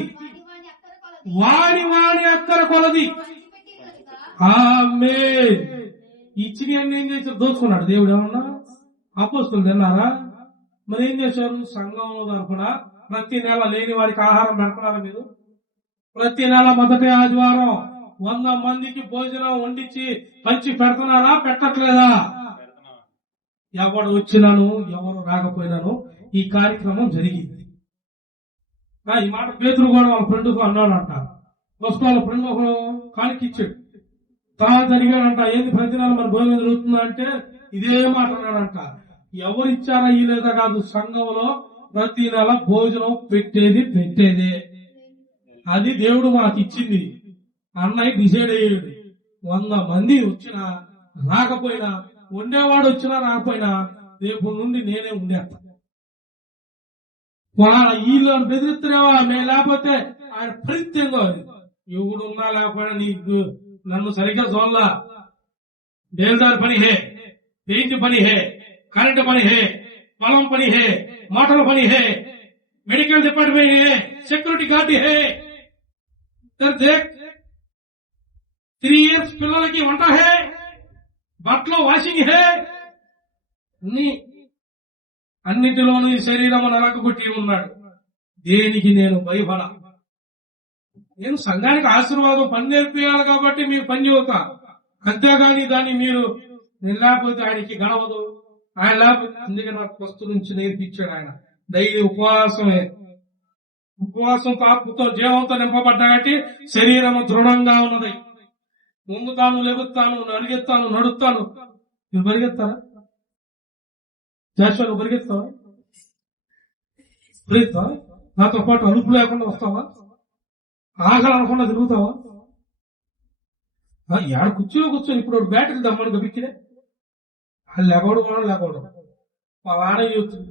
వాడి వాడి అక్కర కొలది పంచిపెట్టి కనుక ఆమేన్. ఇచ్చిన అన్ని ఏం చేశారు? దోచుకున్నాడు దేవుడు. ఏమన్నా అపోస్తులు తిన్నారా? మరి ఏం చేశారు? సంఘం తరఫున ప్రతి నెల లేని వారికి ఆహారం పెడుతున్నారా మీరు? ప్రతి నెల మొదటి ఆదివారం 100 మందికి భోజనం వండించి పంచి పెడుతున్నారా? పెట్టట్లేదా? ఎవడు వచ్చినాను ఎవరు రాకపోయినాను ఈ కార్యక్రమం జరిగింది. ఈ మాట పేతురు కూడా వాళ్ళ ఫ్రెండ్కు అన్నాడంట. ఫస్ట్ వాళ్ళ ఫ్రెండ్ ఒక కానికిచ్చాడు. తర్వాత జరిగాడంట. ఏంది ప్రతి నెల మన భోజనం జరుగుతుందా అంటే ఇదే మాట అన్నాడంట. ఎవరిచ్చారా ఈ లేదా కాదు, సంఘంలో ప్రతి నెల భోజనం పెట్టేదే అది దేవుడు మాకు ఇచ్చింది. అన్నయ్య డిసైడ్ అయ్యాడు. 100 మంది వచ్చినా రాకపోయినా, ఉండేవాడు వచ్చినా రాకపోయినా రేపు నుండి నేనే ఉండేస్తా. వీళ్ళని బెదిరిస్తున్నావా? మేము లేకపోతే ఆయన ఫలితంగా అది ఎవడు ఉన్నా లేకపోయినా నీకు నన్ను సరిగ్గా చూడలా. బేల్దార్ పని హే, పెయింట్ పని హే, కరెంట్ పని హే, పొలం పని హే, మోటార్ పని హే, మెడికల్ డిపార్ట్మెంట్ హే, సెక్యూరిటీ గార్డ్ హే, 3 years పిల్లలకి వంట హే, బట్టలు వాషింగ్ హే, అన్నిటిలోనూ ఈ శరీరం నరకగొట్టి ఉన్నాడు. దేనికి నేను భయపడ. నేను సంఘానికి ఆశీర్వాదం పని నేర్పియాలి కాబట్టి మీరు పని చెబుతా. అంతేగాని దాన్ని మీరు నేను లేకపోతే ఆయనకి గడవదు. ఆయన లేకపోతే అందుకే నాకు ఫస్ట్ నుంచి నేర్పించాడు ఆయన. డైలీ ఉపవాసం తాపుతో జీవంతో నింపబడ్డా కాబట్టి శరీరం దృఢంగా ఉన్నది. ముందుతాను, లెగుతాను, అడిగెత్తాను, నడుస్తాను. మీరు పరిగెత్తారా? జాషువా పరిగెత్తావా? పరిగెత్తావా? నాతో పాటు అలుపు లేకుండా వస్తావా? ఆకలి అనకుండా తిరుగుతావా? ఏడ కుర్చీలో కూర్చొని ఇప్పుడు బ్యాటరీ దమ్మని గబిక్కినే వాళ్ళు లేకూడదు, మనం లేకూడదు. మా వాడ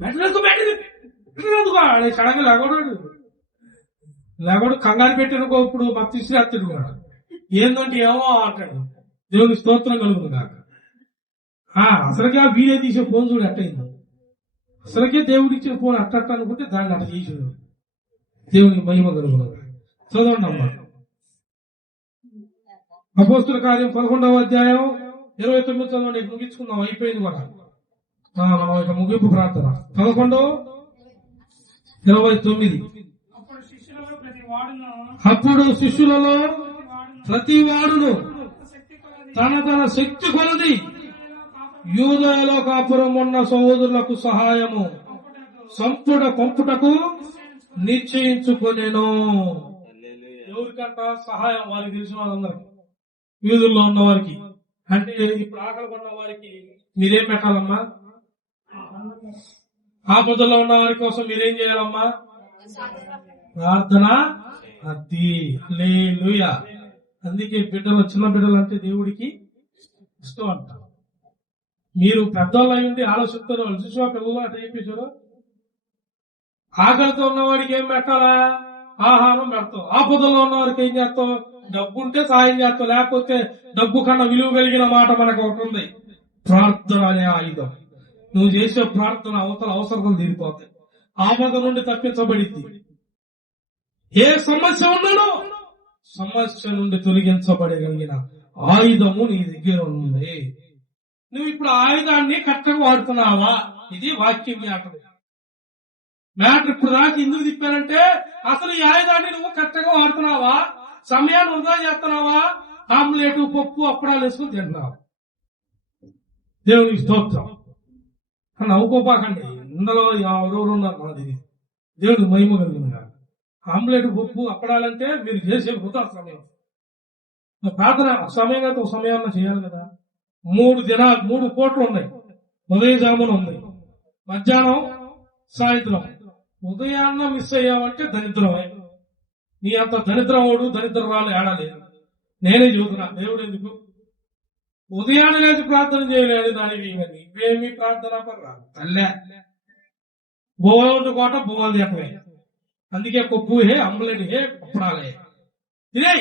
బ్యాటరీ సడన్గా లేకూడదు కంగారు పెట్టినకో ఇప్పుడు మా తీసుకురాత్తుడు కూడా ఏందంటే ఏమో అంటాడు. దేవుని స్తోత్రం కలుగుతుంది కాక. అసలుకే ఆ వీడియో తీసే ఫోన్ చూడు అట్టయింది. అసలుకే దేవుడు ఇచ్చిన ఫోన్ అట్ట అనుకుంటే దాన్ని అట్ట చేసాడు. దేవునికి మహిమ కలుగుతుంది. చదవండి అమ్మా. అపోస్తుల కార్యం 11వ అధ్యాయం 29 చదవండి. ముగించుకుందాం, అయిపోయింది కూడా. మనం ఇక ముగింపు ప్రార్థన 11:29. అప్పుడు శిష్యులలో ప్రతి వాడును తన శక్తి కొలది యూదయలో కాపురం ఉన్న సహోదరులకు సహాయము కొంపుటకు నిశ్చయించుకొనెను. ఎవరికంట సహాయం? వారికి తెలిసిన వాళ్ళందరికీ, యూదుల్లో ఉన్న వారికి. అంటే ఇప్పుడు ఆకలి ఉన్న వారికి మీరేం పెట్టాలమ్మా? ఆపదల్లో ఉన్న వారి కోసం మీరేం చేయాలమ్మా? ప్రార్థన. అది హల్లెలూయా. అందుకే బిడ్డలు, చిన్న బిడ్డలు అంటే దేవుడికి ఇష్టం అంట. మీరు పెద్దవాళ్ళు అయి ఉండి ఆలోచిస్తారు. వాళ్ళు చూసా పిల్లలు అట్లా చెప్పేశారు. ఆకలితో ఉన్నవాడికి ఏం పెట్టాలా? ఆహారం పెడతావు. ఆపదల్లో ఉన్నవారికి ఏం చేస్తావు? డబ్బు ఉంటే సాయం చేస్తావు. లేకపోతే డబ్బు కన్నా విలువ కలిగిన మాట మనకు ఒకటి ఉంది, ప్రార్థన అనే ఆయుధం. నువ్వు చేసే ప్రార్థన అవసరం తీరిపోతాయి. ఆపద నుండి తప్పించబడింది. ఏ సమస్య ఉన్నాడో సమస్య నుండి తొలగించబడగలిగిన ఆయుధము నీ దగ్గర ఉంది. నువ్వు ఇప్పుడు ఆయుధాన్ని కరెక్ట్గా వాడుతున్నావా? ఇది వాక్యం మ్యాటర్. ఇప్పుడు దాకా ఎందుకు తిప్పానంటే అసలు ఈ ఆయుధాన్ని నువ్వు కరెక్ట్గా వాడుతున్నావా? సమయాన్ని వృధా చేస్తున్నావా? ఆమ్లెట్, పప్పు, అప్పడాలు వేసుకుని తింటున్నావా? దేవునికి స్తోత్రం. నవ్వుకోపాకండి. ఇందులో ఎవరెవరు ఉన్నారు మనది. దేవుడికి మహిమ కలిగింది. ఆమ్లెట్, పప్పు, అప్పడాలంటే మీరు చేసే వృధా సమయం. ప్రార్థన సమయం అయితే ఒక సమయాన్ని చేయాలి కదా. 3 పూటలు ఉన్నాయి. ఉదయజామున ఉంది, మధ్యాహ్నం, సాయంత్రం. ఉదయాన్న మిస్ అయ్యావంటే దరిద్రమే. నీ అంత దరిద్రవాడు దరిద్రరాలు ఏడాలేదు. నేనే చూస్తున్నా. దేవుడు ఎందుకు ఉదయాన్నే లేచి ప్రార్థన చేయలేదు? దానికి ఇవేమి ప్రార్థన పర్రా తల్లే. బోలు కోట బోలు చెప్పే. అందుకే పప్పు హే, అంబులెట్ హే, అప్పడాలే తినే.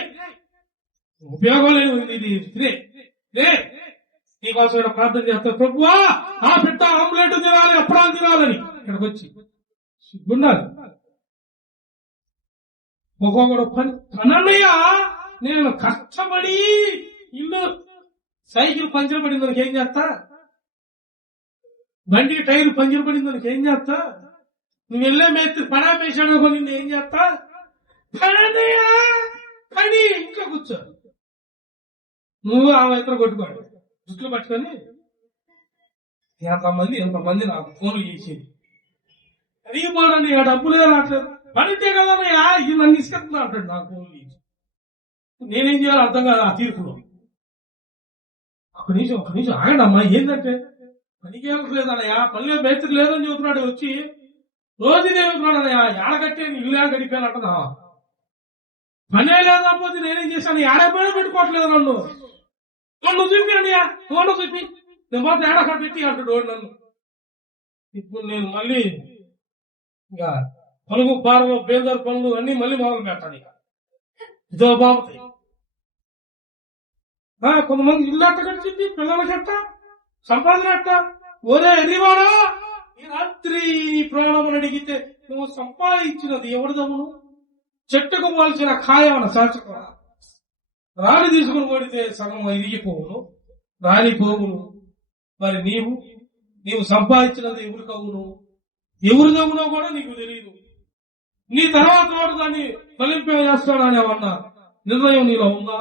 ఉపయోగం లేదు ఇది. తినే నీకోసం ఇక్కడ ప్రార్థన చేస్తాను. ప్రభువా ఆ బిడ్డ ఆమ్లెట్ తినాలి, అప్పడాలు తినాలని ఇక్కడికి వచ్చి సిగ్గుండాలి. ఒక్కొక్కడు పనన్నయ్య నేను కష్టపడి ఇల్లు సైకిల్ పంచర్ పడింది దానికి ఏం చేస్తా, బండికి టైర్ పంచర్ పడింది దానికి ఏం చేస్తా, నువ్వు వెళ్ళే మేస్త్రి పడా వేసాడు నిన్ను ఏం చేస్తా, పనన్నయ్య పని ఇంట్లో కూర్చో, నువ్వు ఆ ఇతర కొట్టుకోడు జుట్లు పట్టుకొని ఎంతమంది నాకు ఫోన్లు చేసేది అడిగిపోడండి ఆ డబ్బులు రావట్లేదు పనితే కదన్నయ్యా ఇది నన్ను ఇసుకెళ్తున్నా అంటాడు నాకు ఫోన్లు చేసి. నేనేం చేయాలో అర్థం కాదు ఆ తీర్పులో. ఒక నిమిషం ఆగండి అమ్మా, ఏంటంటే పనికి వెళ్ళట్లేదన్నయ్యా, పనిలో బయటకు లేదని చెబుతున్నాడు వచ్చి రోజు చెబుతున్నాడు అన్నయ్యా ఏడగట్టే ఇల్లు గడిపాను అంటున్నా, పనే లేకపోతే నేనేం చేశాను ఏడైపోయినా పెట్టుకోవట్లేదు నన్ను చూపి అన్నయ్యా ఫోన్లో చూపి నేను పోతే ఏడక్కడ పెట్టి అంటాడు నన్ను. ఇప్పుడు నేను మళ్ళీ ఇంకా పలుగు పారలు బేదర్ పనులు అన్ని మళ్ళీ మొదలు పెట్టాను. ఇక ఇదో బాగుతాయి. కొంతమంది ఇల్లు అట్ట కట్టింది, పిల్లలకి అట్ట సంపాదన అట్ట. ఒరే ఎరివాడా ఈ రాత్రి ప్రాణములు అడిగితే నువ్వు సంపాదించినది ఎవరిదమ్మును? చెట్టుకు పోల్చిన ఖాయమన శాచక రాలి తీసుకుని కొడితే సగం ఇరిగిపోవును, రాలిపోవును. మరి నీవు సంపాదించినది ఎవరికవును, ఎవరిదవునో కూడా నీకు తెలియదు. నీ తర్వాత వాడు దాన్ని ఫలింపే చేస్తాడని ఏమన్నా నిర్ణయం నీలో ఉందా?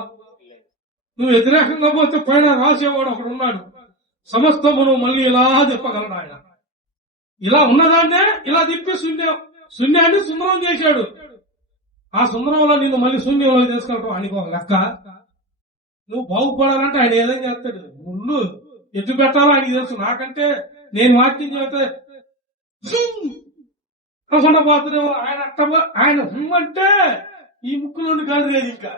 నువ్వు వ్యతిరేకంగా పోతే పైన రాసేవాడు ఒకడు ఉన్నాడు, సమస్తమును మళ్ళీ ఇలా తిప్పగలడు ఆయన. ఇలా ఉన్నదాన్నే ఇలా తిప్పి శూన్యాన్ని సుందరం చేశాడు. ఆ సుందరంలో నిన్ను మళ్ళీ శూన్యంలో తీసుకెళ్ళటం ఆయనకు ఒక లెక్క. నువ్వు బాగుపడాలంటే ఆయన ఏదైనా చేస్తాడు. ముందు ఎటు పెట్టాలో ఆయనకి తెలుసు. నాకంటే నేను వాక్యం చెబితే అనుకున్న పోతున్నాం. ఆయన అంటే ఈ ముక్కు నుండి కాదు లేదు, ఇంకా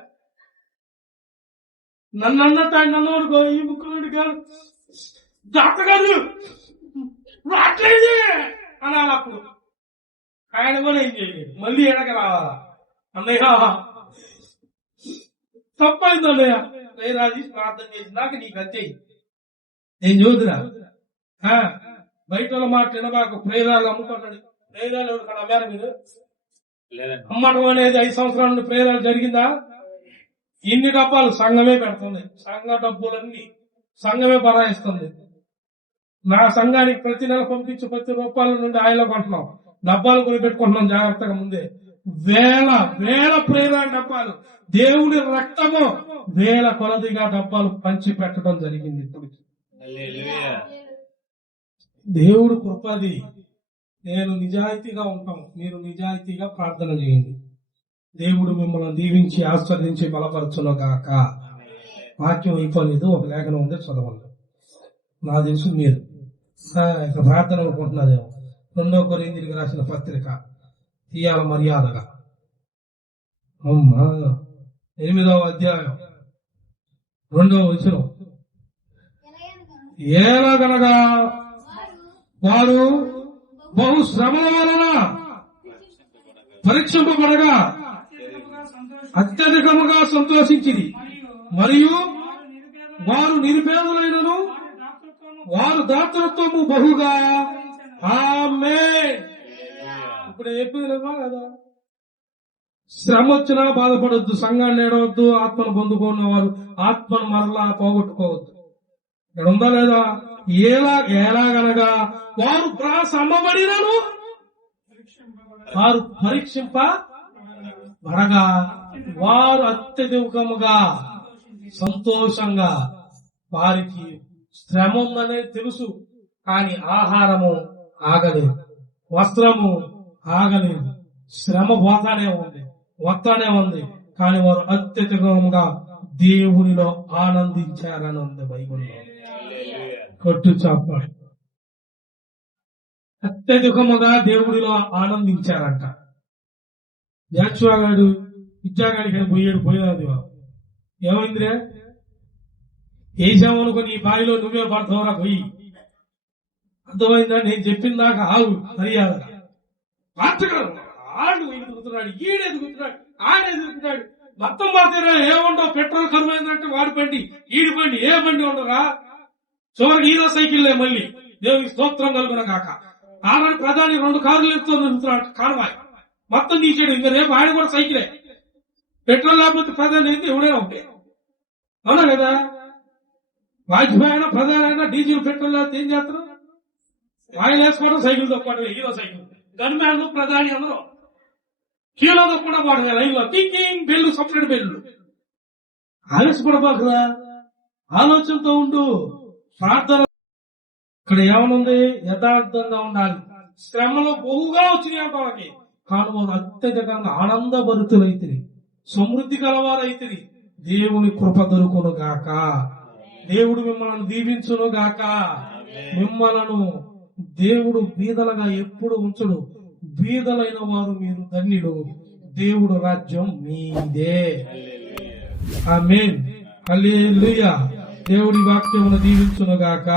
నన్ను అన్నట్టు ఆయన అన్నవాడు ఈ ముక్కు నుండి కాదు డాక్టర్ కాదు రాట్లేదు అనాలి. అప్పుడు ఆయన కూడా ఏం చేయలేదు, మళ్ళీ ఎడక రావాలా. అన్నయ్య తప్పైంది అన్నయ్య, రాజీ ప్రార్థన చేసి నాకు నీకు అంతే నేను చూద్దురా. బయట వాళ్ళ మాట వినబాకు. ప్రేరాలు అమ్ముకున్నాడు. ప్రేరాలు అమ్మారు మీరు? అమ్మడం అనేది 5 సంవత్సరాల నుండి ప్రేరాలు జరిగిందా? ఇన్ని డబ్బాలు సంఘమే పెడుతుంది. సంఘ డబ్బులన్నీ సంఘమే బరాయిస్తుంది. నా సంఘానికి ప్రతి నెల పంపించి 10 రూపాయల నుండి ఆయనలో కొంటున్నాం, డబ్బాలు కొని పెట్టుకుంటున్నాం జాగ్రత్తగా. ముందే వేల ప్రేరణ డబ్బాలు, దేవుడి రక్తము వేల కొలదిగా డబ్బాలు పంచి పెట్టడం జరిగింది. ఇప్పటికి దేవుడు కృపది. నేను నిజాయితీగా ఉంటాం, మీరు నిజాయితీగా ప్రార్థన చేయండి. దేవుడు మిమ్మల్ని దీవించి ఆస్వాదించి బలపరచును గాక. వాక్యం అయిపోలేదు, ఒక లేఖనం ఉంది, చదవండి. నా తెలుసు మీరు ఇక ప్రార్థన అనుకుంటున్నదేమో. 2 కొరింథీయులకు రాసిన పత్రిక తీయాల మర్యాదగా. అమ్మా 8వ అధ్యాయం 2వ వచనం. ఏలగనగా వారు బహు శ్రమల వలన పరీక్షింపబడగా అత్యధికముగా సంతోషించింది, మరియు వారు నిరుపేదలైనను వారు దాతృత్వము బహుగా. ఆమేన్. ఇప్పుడు చెప్పినవా కదా, శ్రమ వచ్చినా బాధపడొద్దు, సంఘాన్ని ఏడవద్దు, ఆత్మను పొందుకున్న వారు ఆత్మను మరలా పోగొట్టుకోవద్దు. ఇక్కడ ఉందా లేదా? ఎలాగనగా వారు అమ్మబడినను వారు పరీక్షింపబడగా వారు అత్యధికముగా సంతోషంగా. వారికి శ్రమ ఉందనే తెలుసు, కానీ ఆహారము ఆగలేదు, వస్త్రము ఆగలేదు, శ్రమ పోతానే ఉంది, వస్తానే ఉంది, కానీ వారు అత్యధికంగా దేవునిలో ఆనందించారని ఉంది బైబిల్లో. కొట్టు చాపాడు. అత్యధికముగా దేవుడిలో ఆనందించారంట. జాషువా గారు విద్యాగాడికి పోయేది ఏమైందిరే, వేసామనుకో నీ బావిలో నువ్వే పడతావురా పోయి. అర్థమైందా? నేను చెప్పిన దాకా ఆగు మర్యాద. ఆడు ఎదుగుతున్నాడు, ఈడు ఎదుగుతున్నాడు, ఆయన ఎదుగుతున్నాడు, మొత్తం పోతేరా ఏముండవు. పెట్రోల్ కరువైందంటే వాడి బండి ఈడి బండి ఏ బండి ఉండరా? చివరికి హీరో సైకిల్లే మళ్ళీ దేవునికి స్తోత్రం కలుగున గాక. ఆనాడు ప్రధాని 2 కార్లు ఎత్తుతున్నాడు కాన్వాయ్ మొత్తం తీసాడు. ఇంకా రేపు ఆయన కూడా సైకిలే. పెట్రోల్ లేకపోతే ప్రధాని అయితే ఎవడైనా ఒకటే, అవునా కదా? వాజ్పేయి అయినా ప్రధాని అయినా డీజిల్ పెట్రోల్ లేకపోతే ఏం చేస్తారు? ఆయన వేసుకోవడం సైకిల్ తొక్కడం, హీరో సైకిల్. గన్మ్యాన్ ప్రధాని అందరూ కీలో తొక్కడం వాడు లైన్లో కింగ్ బెల్లు, సపరేట్ బెల్లు. ఆవేశపడబాకురా, ఆలోచనతో ఉండు. ప్రార్థన ఇక్కడ ఏమనుంది? యథార్థంగా ఉండాలి. శ్రమలో బహుగా వచ్చినాయి వాళ్ళకి, కానీ వారు అత్యధికంగా ఆనందభరితులైతే, సమృద్ధి కలవారైతే దేవుని కృప దొరుకును గాక. దేవుడు మిమ్మల్ని దీవించును గాక. మిమ్మలను దేవుడు బీదలుగా ఎప్పుడు ఉంచడు. బీదలైన వారు మీరు ధన్యుడు. దేవుడు రాజ్యం మీదే. ఆమేన్. హల్లెలూయా. దేవుడి వాక్యమును దీవించును గాక.